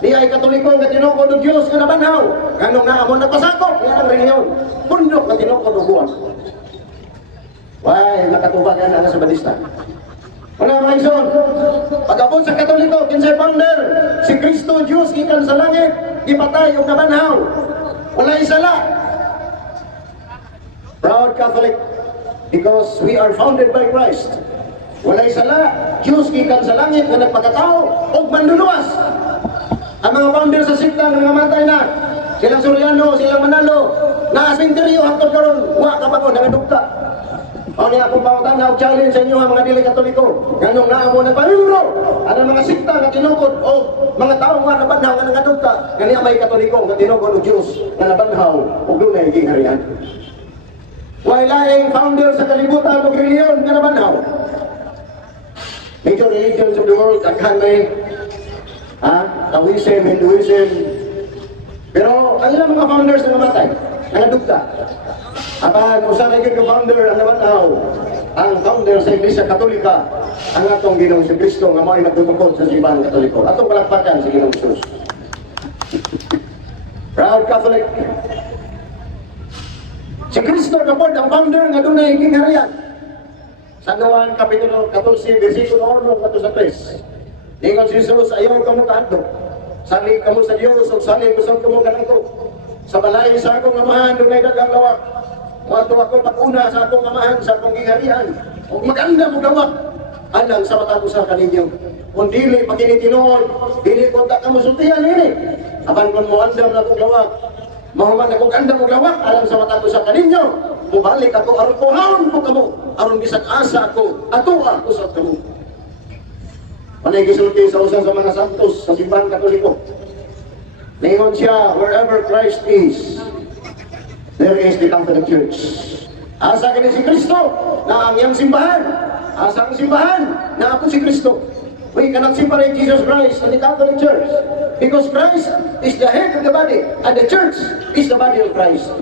Di ay Katoliko nga tinukod ng Diyos nga nabanhaw. Ganong na amon nagpasakop, yan ang reliyon. Bundok na tinukod ng buwang. Why, nakatubagan na sabanista. Wala mga ison, pag-abot sa Katoliko, kinsay founder, si Kristo Diyos ikan sa langit, ipatay o nabanhaw. Wala isala. Proud Catholic, because we are founded by Christ. Wala isala, Diyos ikan sa langit na nagpagkatao o manduluwas. Ang mga founder sa sikta nga namatay na, silang Soriano, silang Manalo, naasinteriyo hangtod karon, wa ka pa ko, nangadugta. O niya akong pangutana o challenge sa inyo ang mga dili Katoliko. Ganong naamo na palibro. Ano mga sikta nga tinukod o mga tao nga nabanhaw nga nangadugta. Ganyan may Katoliko nga tinukod o Diyos nga nabanhaw o dunay gingharian. Wala founder sa kalibutan o reliyon nga nabanhaw. Major religions of the world, daghan may Taoism, Hinduism. Pero ang ilang mga founders na namatay, nangadugta. Apan, usa na yung founder ang nabanhaw, ang founder sa Iglesia Katolika, ang atong Ginoong si Kristo nga mao'y nagtutungkod sa simbahan Katoliko. Atong palakpakan sa Ginoong Jesus. Proud Catholic. Si Kristo kapod ang founder nga doon na higing harian. Sa Juan Kapitulo 14, versikulo 1 kato sa 3. Ningon si Jesus, ayaw ka mo kaadto. Sali ka mo sa Diyos, o sali gusto ka mo kanako. Sa balay sa akong amahan, doon ay dagang lawak. Mato ako pag-una sa akong amahan, sa akong higarian. O maganda mo lawak. Alang sa mata ko sa kaninyo. Kung dili, pag initinood, dili ko ka mo sultihan ini. Apan kung mo andam na kong lawak, mahuman akong andam mo lawak, alang sa mata ko sa kaninyo. Mubalik ako, aron kuhaon ko kamo. Aron bisag asa ako, atuwa ko sa kamo. Panay gisulti sa usan sa mga santos sa simbahan Katoliko. Ningon siya, wherever Christ is, there is the Catholic Church. Asa kini si Kristo na ang iyang simbahan. Asa ang simbahan na ako si Kristo. We cannot separate Jesus Christ and the Catholic Church because Christ is the head of the body and the church is the body of Christ.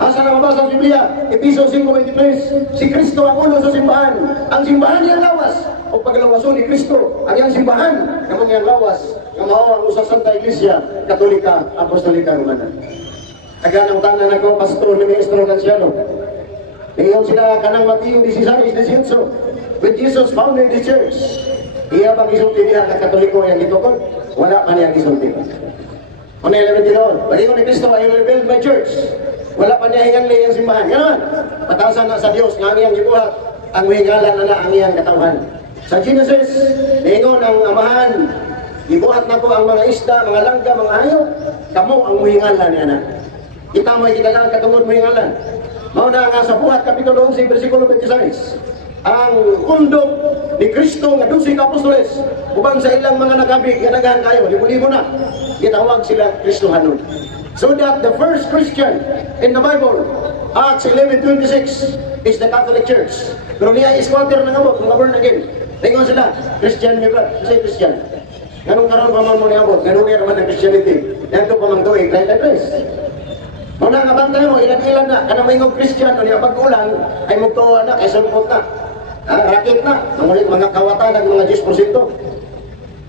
Asa na mabasa sa Biblia, Efeso 5:23, si Kristo ang ulo sa simbahan. Ang simbahan niyang lawas o paglawason ni Kristo ang iyang simbahan namang iyang lawas nga mao ang usa Santa Iglesia Katolika Apostolika Romana. Taganang tanan ako pastor ni Maestro Ganciano. Ngayon sila kanang Mateo 16:18, when Jesus founded the church, iya bang isulti niya ka Katoliko yang gitukod? Wala man niya isulti. Ano yung lamin dito? Balingon ni Kristo, I will build my church. Wala pa niya hinganli ang simbahan. Ganon. Patasan na sa Diyos nga ang iyang gibuhat. Ang hingalan na ang iyang katawan. Sa Genesis, ningon ang amahan. Gibuhat na ko ang mga isda, mga langga, mga hayop. Kamo ang muhingalan niya na. Kita mo ikitagaan katungod muhingalan. Mauna nga sa buhat, Kapitulo 11, versikulo 26. Ang kundok ni Kristo nga 12 ka apostoles ubang sa ilang mga nagabig nga daghan kayo libo-libo na gitawag sila Kristohanon. So that the first Christian in the Bible, Acts 11:26, is the Catholic Church. Pero niya is-quarter na ngabot, mga born again. Tingnan sila, Christian niya ba? Kasi Christian. Ganun karoon pa man mo niabot, ganun niya naman ang Christianity. Yan ito pa mang tuwing, muna nga bantay mo, ilan-ilan na, kanang mayong Christian, o niya pag-ulan, ay magtuwa na, ay sulpot na. Rakit na, mga kawatan ng mga 10%.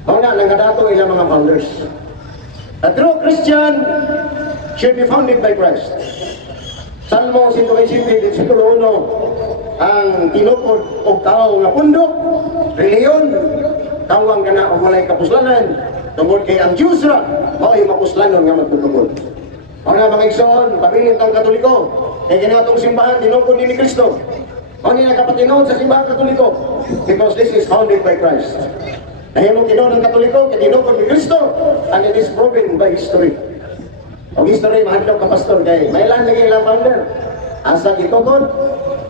Muna, nangadato ilang mga founders. A true Christian should be founded by Christ. Salmo 120, versikulo 1, ang tinukod o tao nga pundok, reliyon, tawang ka na o walay kapuslanan, tungod kay ang Diyos ra, mao'y mapuslanon nga magtutungod. O nga mga igsoon, pabilin ng Katoliko, kay ginatong simbahan, tinukod ni Kristo. O niya kapatinood sa simbahan Katoliko, because this is founded by Christ. Dahil mong tinukod ng Katoliko, tinukod ni Kristo, and it is proven by history. O history, mahadlaw ka pastor, kay may ilan na ilang founder. Asa gitukod,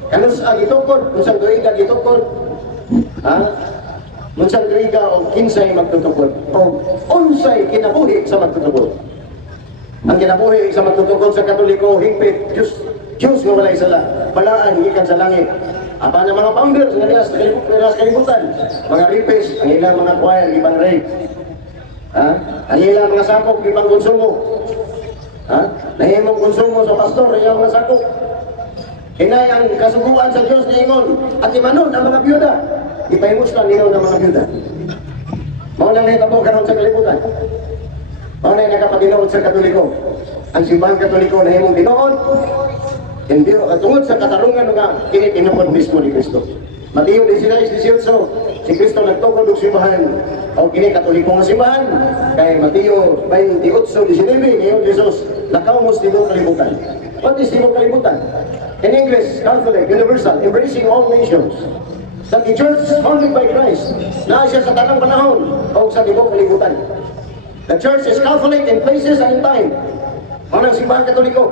kanus gitukod, unsang tuiga gitukod, unsang tuiga o kinsay magtutukod, o unsay kinabuhi sa magtutukod. Ang kinabuhi sa magtutukod sa Katoliko, higpit, Diyos nga walay sala, balaan, ikan sa langit. Apa ng mga founders, nga nilas kalibutan, mga ripes, ang ilang mga choir, ibang rape. Ang ilang mga sakop, ibang konsumo. Nahimong konsumo sa pastor, yung mga sakop. Hinay ang kasuguan sa Diyos ni Ingon, at imanon ang mga byuda. Ipahimuslan ninyo ng mga byuda. Maunang nahitabo karon sa kalibutan. Maunang nakapatinood sa Katoliko. Ang simbahan Katoliko na himong tinood, hindi tungod sa katarungan nga kinitinukod mismo ni Kristo. Mateo 16:18, si Kristo nagtukod og simbahan o kini Katoliko nga simbahan. Kay Mateo 28:19, ngayon Jesus nakaumos tibok kalibutan. What is tibok kalibutan? In English, Catholic, universal, embracing all nations. That the church founded by Christ, na siya sa tanang panahon o sa tibok kalibutan. The church is Catholic in places and in time. Manang simbahan Katoliko.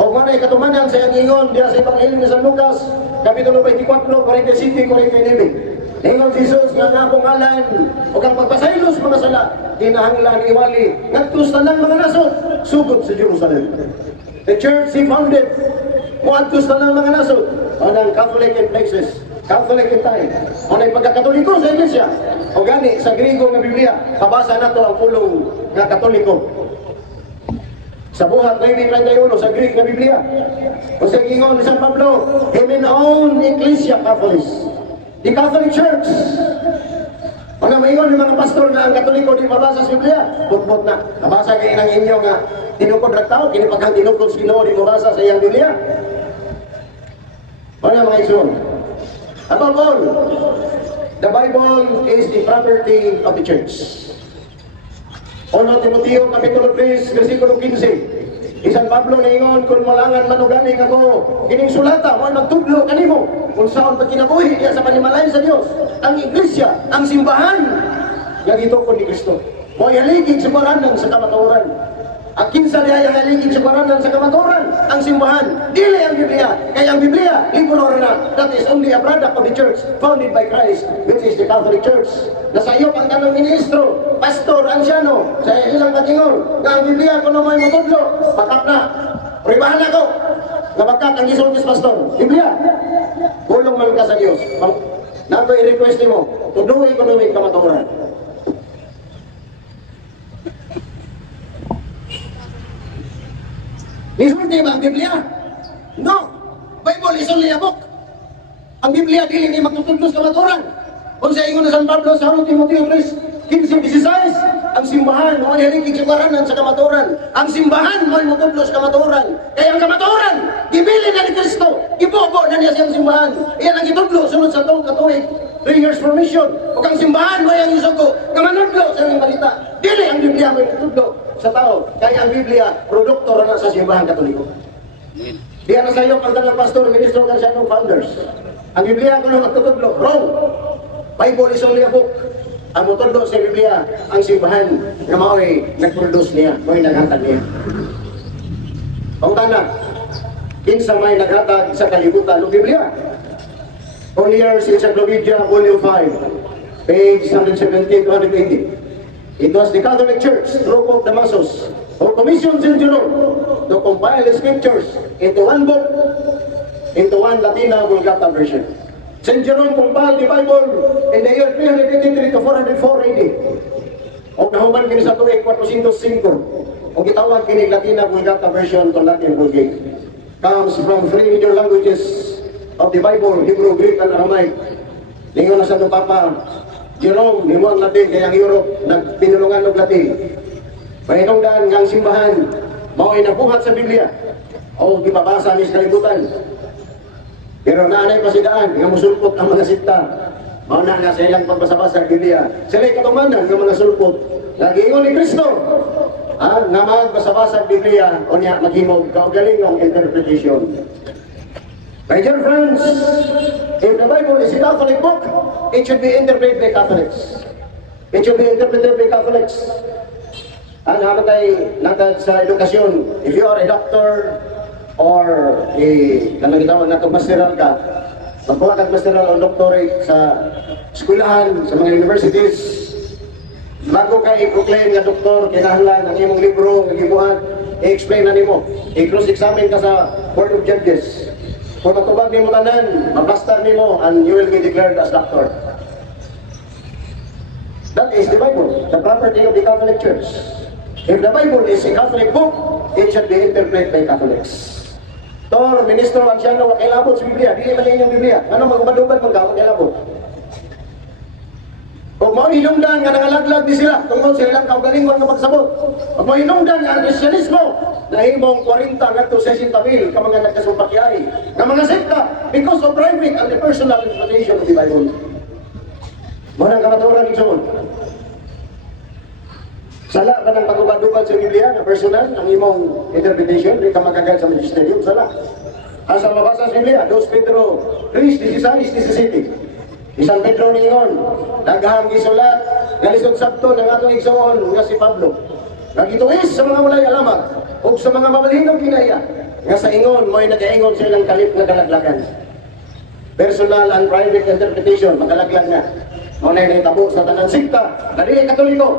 O manay katumanan sa iyang ingon diya sa Ebanghelyo ni San Lucas, Kapitulo 24, 47, 49. Ingon Jesus nga nga akong ngalan o kang pagpasaylos mga sala, kinahanglan iwali, nagtus tanang mga nasod, sugod sa Jerusalem. The church he founded, muadtos tanang mga nasod, anang Catholic in places, Catholic in time. Anay pagkakatoliko sa Iglesia, o gani sa Griego nga Biblia, pabasa na to ang pulong nga Katoliko. Sa buhat 9:31 sa Greek na Biblia. O sa gingon ni San Pablo, Heaven own Ecclesia Catholic. The Catholic Church. O Mga maingon ng mga pastor na ang Katoliko di mabasa sa Biblia, putput na. Nabasa kayo ng inyo nga tinukod ng tao, kinipagkang tinukod sa Ginoo di mabasa sa iyang Biblia. Wala mga isun. Above all, the Bible is the property of the church. 1 Timoteo Kapitulo 3, versikulo 15. Isan Pablo na ingon, kung malangan manugaling ako, kining sulata, mo'y magtudlo kanimo, kung saan pa kinabuhi niya sa panimalay sa Diyos, ang iglesia, ang simbahan, nga gitukod ni Kristo. Mo'y haligig sa paranan sa kamatuoran. Ang kinsa niya yung haligig sa paranan sa kamatuoran, ang simbahan, dili ang Biblia. Kaya ang Biblia, libro na, that is only a product of the church, founded by Christ, which is the Catholic Church. Nasa iyo pang tanong ministro, pastor, ansyano, sa ilang katingon, nga ang Biblia kung ano may matudlo, bakak na. Pribahan ako, na bakak ang gisultis pastor. Biblia, hulong man ka sa Diyos. Nato i-request mo, tudloy ko may kamatuoran. Isulti ba ang Biblia? No! Bible is only a book. Ang Biblia dili ni magtutudlo sa kamatuoran. Kung sa ingon na San Pablo sa 1 Timoteo 3, 15-16, ang simbahan mo ay haligig sa paranan sa kamatuoran. Ang simbahan mo ay matudlo sa kamatuoran. Kaya ang kamatuoran, gibili na ni Kristo. Ibobo na niya siyang simbahan. Iyan ang itudlo sunod sa tong katuig. 3 years for mission. O kang simbahan mo ay ang isugo. Kamanudlo sa mga balita. Dili ang Biblia mo ay matudlo sa tao. Kaya ang Biblia, produkto na sa simbahan Katoliko. Diyan na sa iyo, pagdalang pastor, ministro, kansyano, founders. Ang Biblia kung magtutudlo, wrong. Bible is only a book. Ang mutudlo sa Biblia, ang simbahan na mao'y nag-produce niya, mao'y naghatag niya. Ang tanak, kinsa may naghatag sa kalibutan ng Biblia. Earlier, Encyclopedia, Volume 5, page 170-180. It was the Catholic Church, through Pope Damasus, who commissioned St. Jerome to compile the scriptures into one book, into one Latina Vulgata version. St. Jerome compiled the Bible in the year 383 to 404 AD. O nahuman kini sa tuig 405. O gitawag kini Latina Vulgata version to Latin Vulgate. Comes from three major languages of the Bible, Hebrew, Greek, and Aramaic. Lingon na sa Papa Jerome, himo ang Latin, kaya ang Europe, nagpinulungan ng Latin. Pahinungdan ng simbahan, mao'y nabuhat sa Biblia, o gipabasa ni sa kalibutan. Pero naanay pa si daan, nga musulpot ang mga sikta. Mauna nga sa ilang pagbasa-basa ng Biblia. Sila'y katumanan ng mga sulpot. Lagi ingon ni Kristo, nga magbasa-basa ng Biblia, o niya maghimog, kaugalingong interpretation. My dear friends, if the Bible is a Catholic book, it should be interpreted by Catholics. It should be interpreted by Catholics. Ano tayo natad sa edukasyon? If you are a doctor or kanang gitawag nato masteral ka, magkuha kag masteral o doctorate sa eskwelahan, sa mga universities, bago ka i-proclaim nga doktor, kinahanglan ang imong libro nga gibuhat, i-explain na nimo, i-cross-examine ka sa Court of Judges. Kung matubag ni mo tanan, mabastar ni mo, and you will be declared as doctor. That is the Bible, the property of the Catholic Church. If the Bible is a Catholic book, it should be interpreted by Catholics. Tor, ministro, ansyano, wakilabot sa Biblia, dili man yung Biblia. Ano, mag-ubad-ubad mong wakilabot. Kung mo hinungdan nga nangalaglag di sila, tungkol sa ilang kaugalingon nga pagsabot. Kung mo hinungdan nga ang Kristyanismo, nahimong 40 to 60 mil ka mga nagkasumpakyay, nga mga sekta, because of private and the personal interpretation of the Bible. Munang kamaturan ni John. Sala ka ng pag-ubad-ubad sa Biblia na personal, ang imong interpretation, di ka magagad sa magisterium, sala. Asa mabasa sa Biblia, 2 Pedro 3:16-17. Isang Pedro ningon, daghang gisulat, galisod sabto ng atong igsoon nga si Pablo. Nagituis sa mga walay alamat, o sa mga mabalhinong kinaya, nga sa ingon, mo'y nag-ingon sa ilang kalip na kalaglagan. Personal and private interpretation, makalaglag na. Muna yung tabo sa tanang sikta, na dili Katoliko,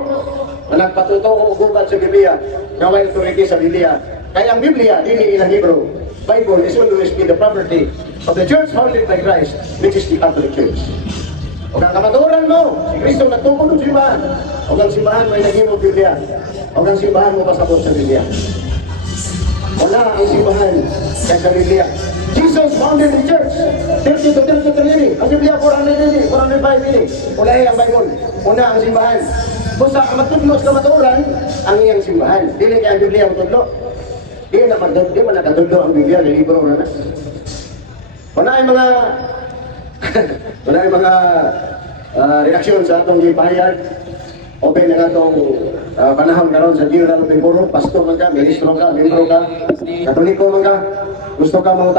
na nagpatuto o gubat sa Biblia, na may authority sa Biblia. Kaya ang Biblia, dili ilang libro. Bible is always be the property of the church founded by Christ, which is the Catholic Church. O ang kamaturan mo, si Kristo nagtungkol ng simbahan. O ang simbahan mo ay naging Biblia. O ang simbahan mo pasabot sa Biblia. Wala ang simbahan kaysa Biblia. Jesus founded the church. 30 to 33. Ang Biblia, 400 AD. 105 ini. Ulahi ang Bible. Una ang simbahan. Kung sa matudlo sa kamaturan, ang iyang simbahan. Dili kaya ang Biblia ang tudlo. Di man nakatudlo ang Biblia, ng libro na. Wala ay mga wala ay mga reaksyon sa atong gipahayag. Open na atong panahon karon sa General Binguro, pastor man ka, ministro ka, membro ka, katoliko man ka, gusto ka mga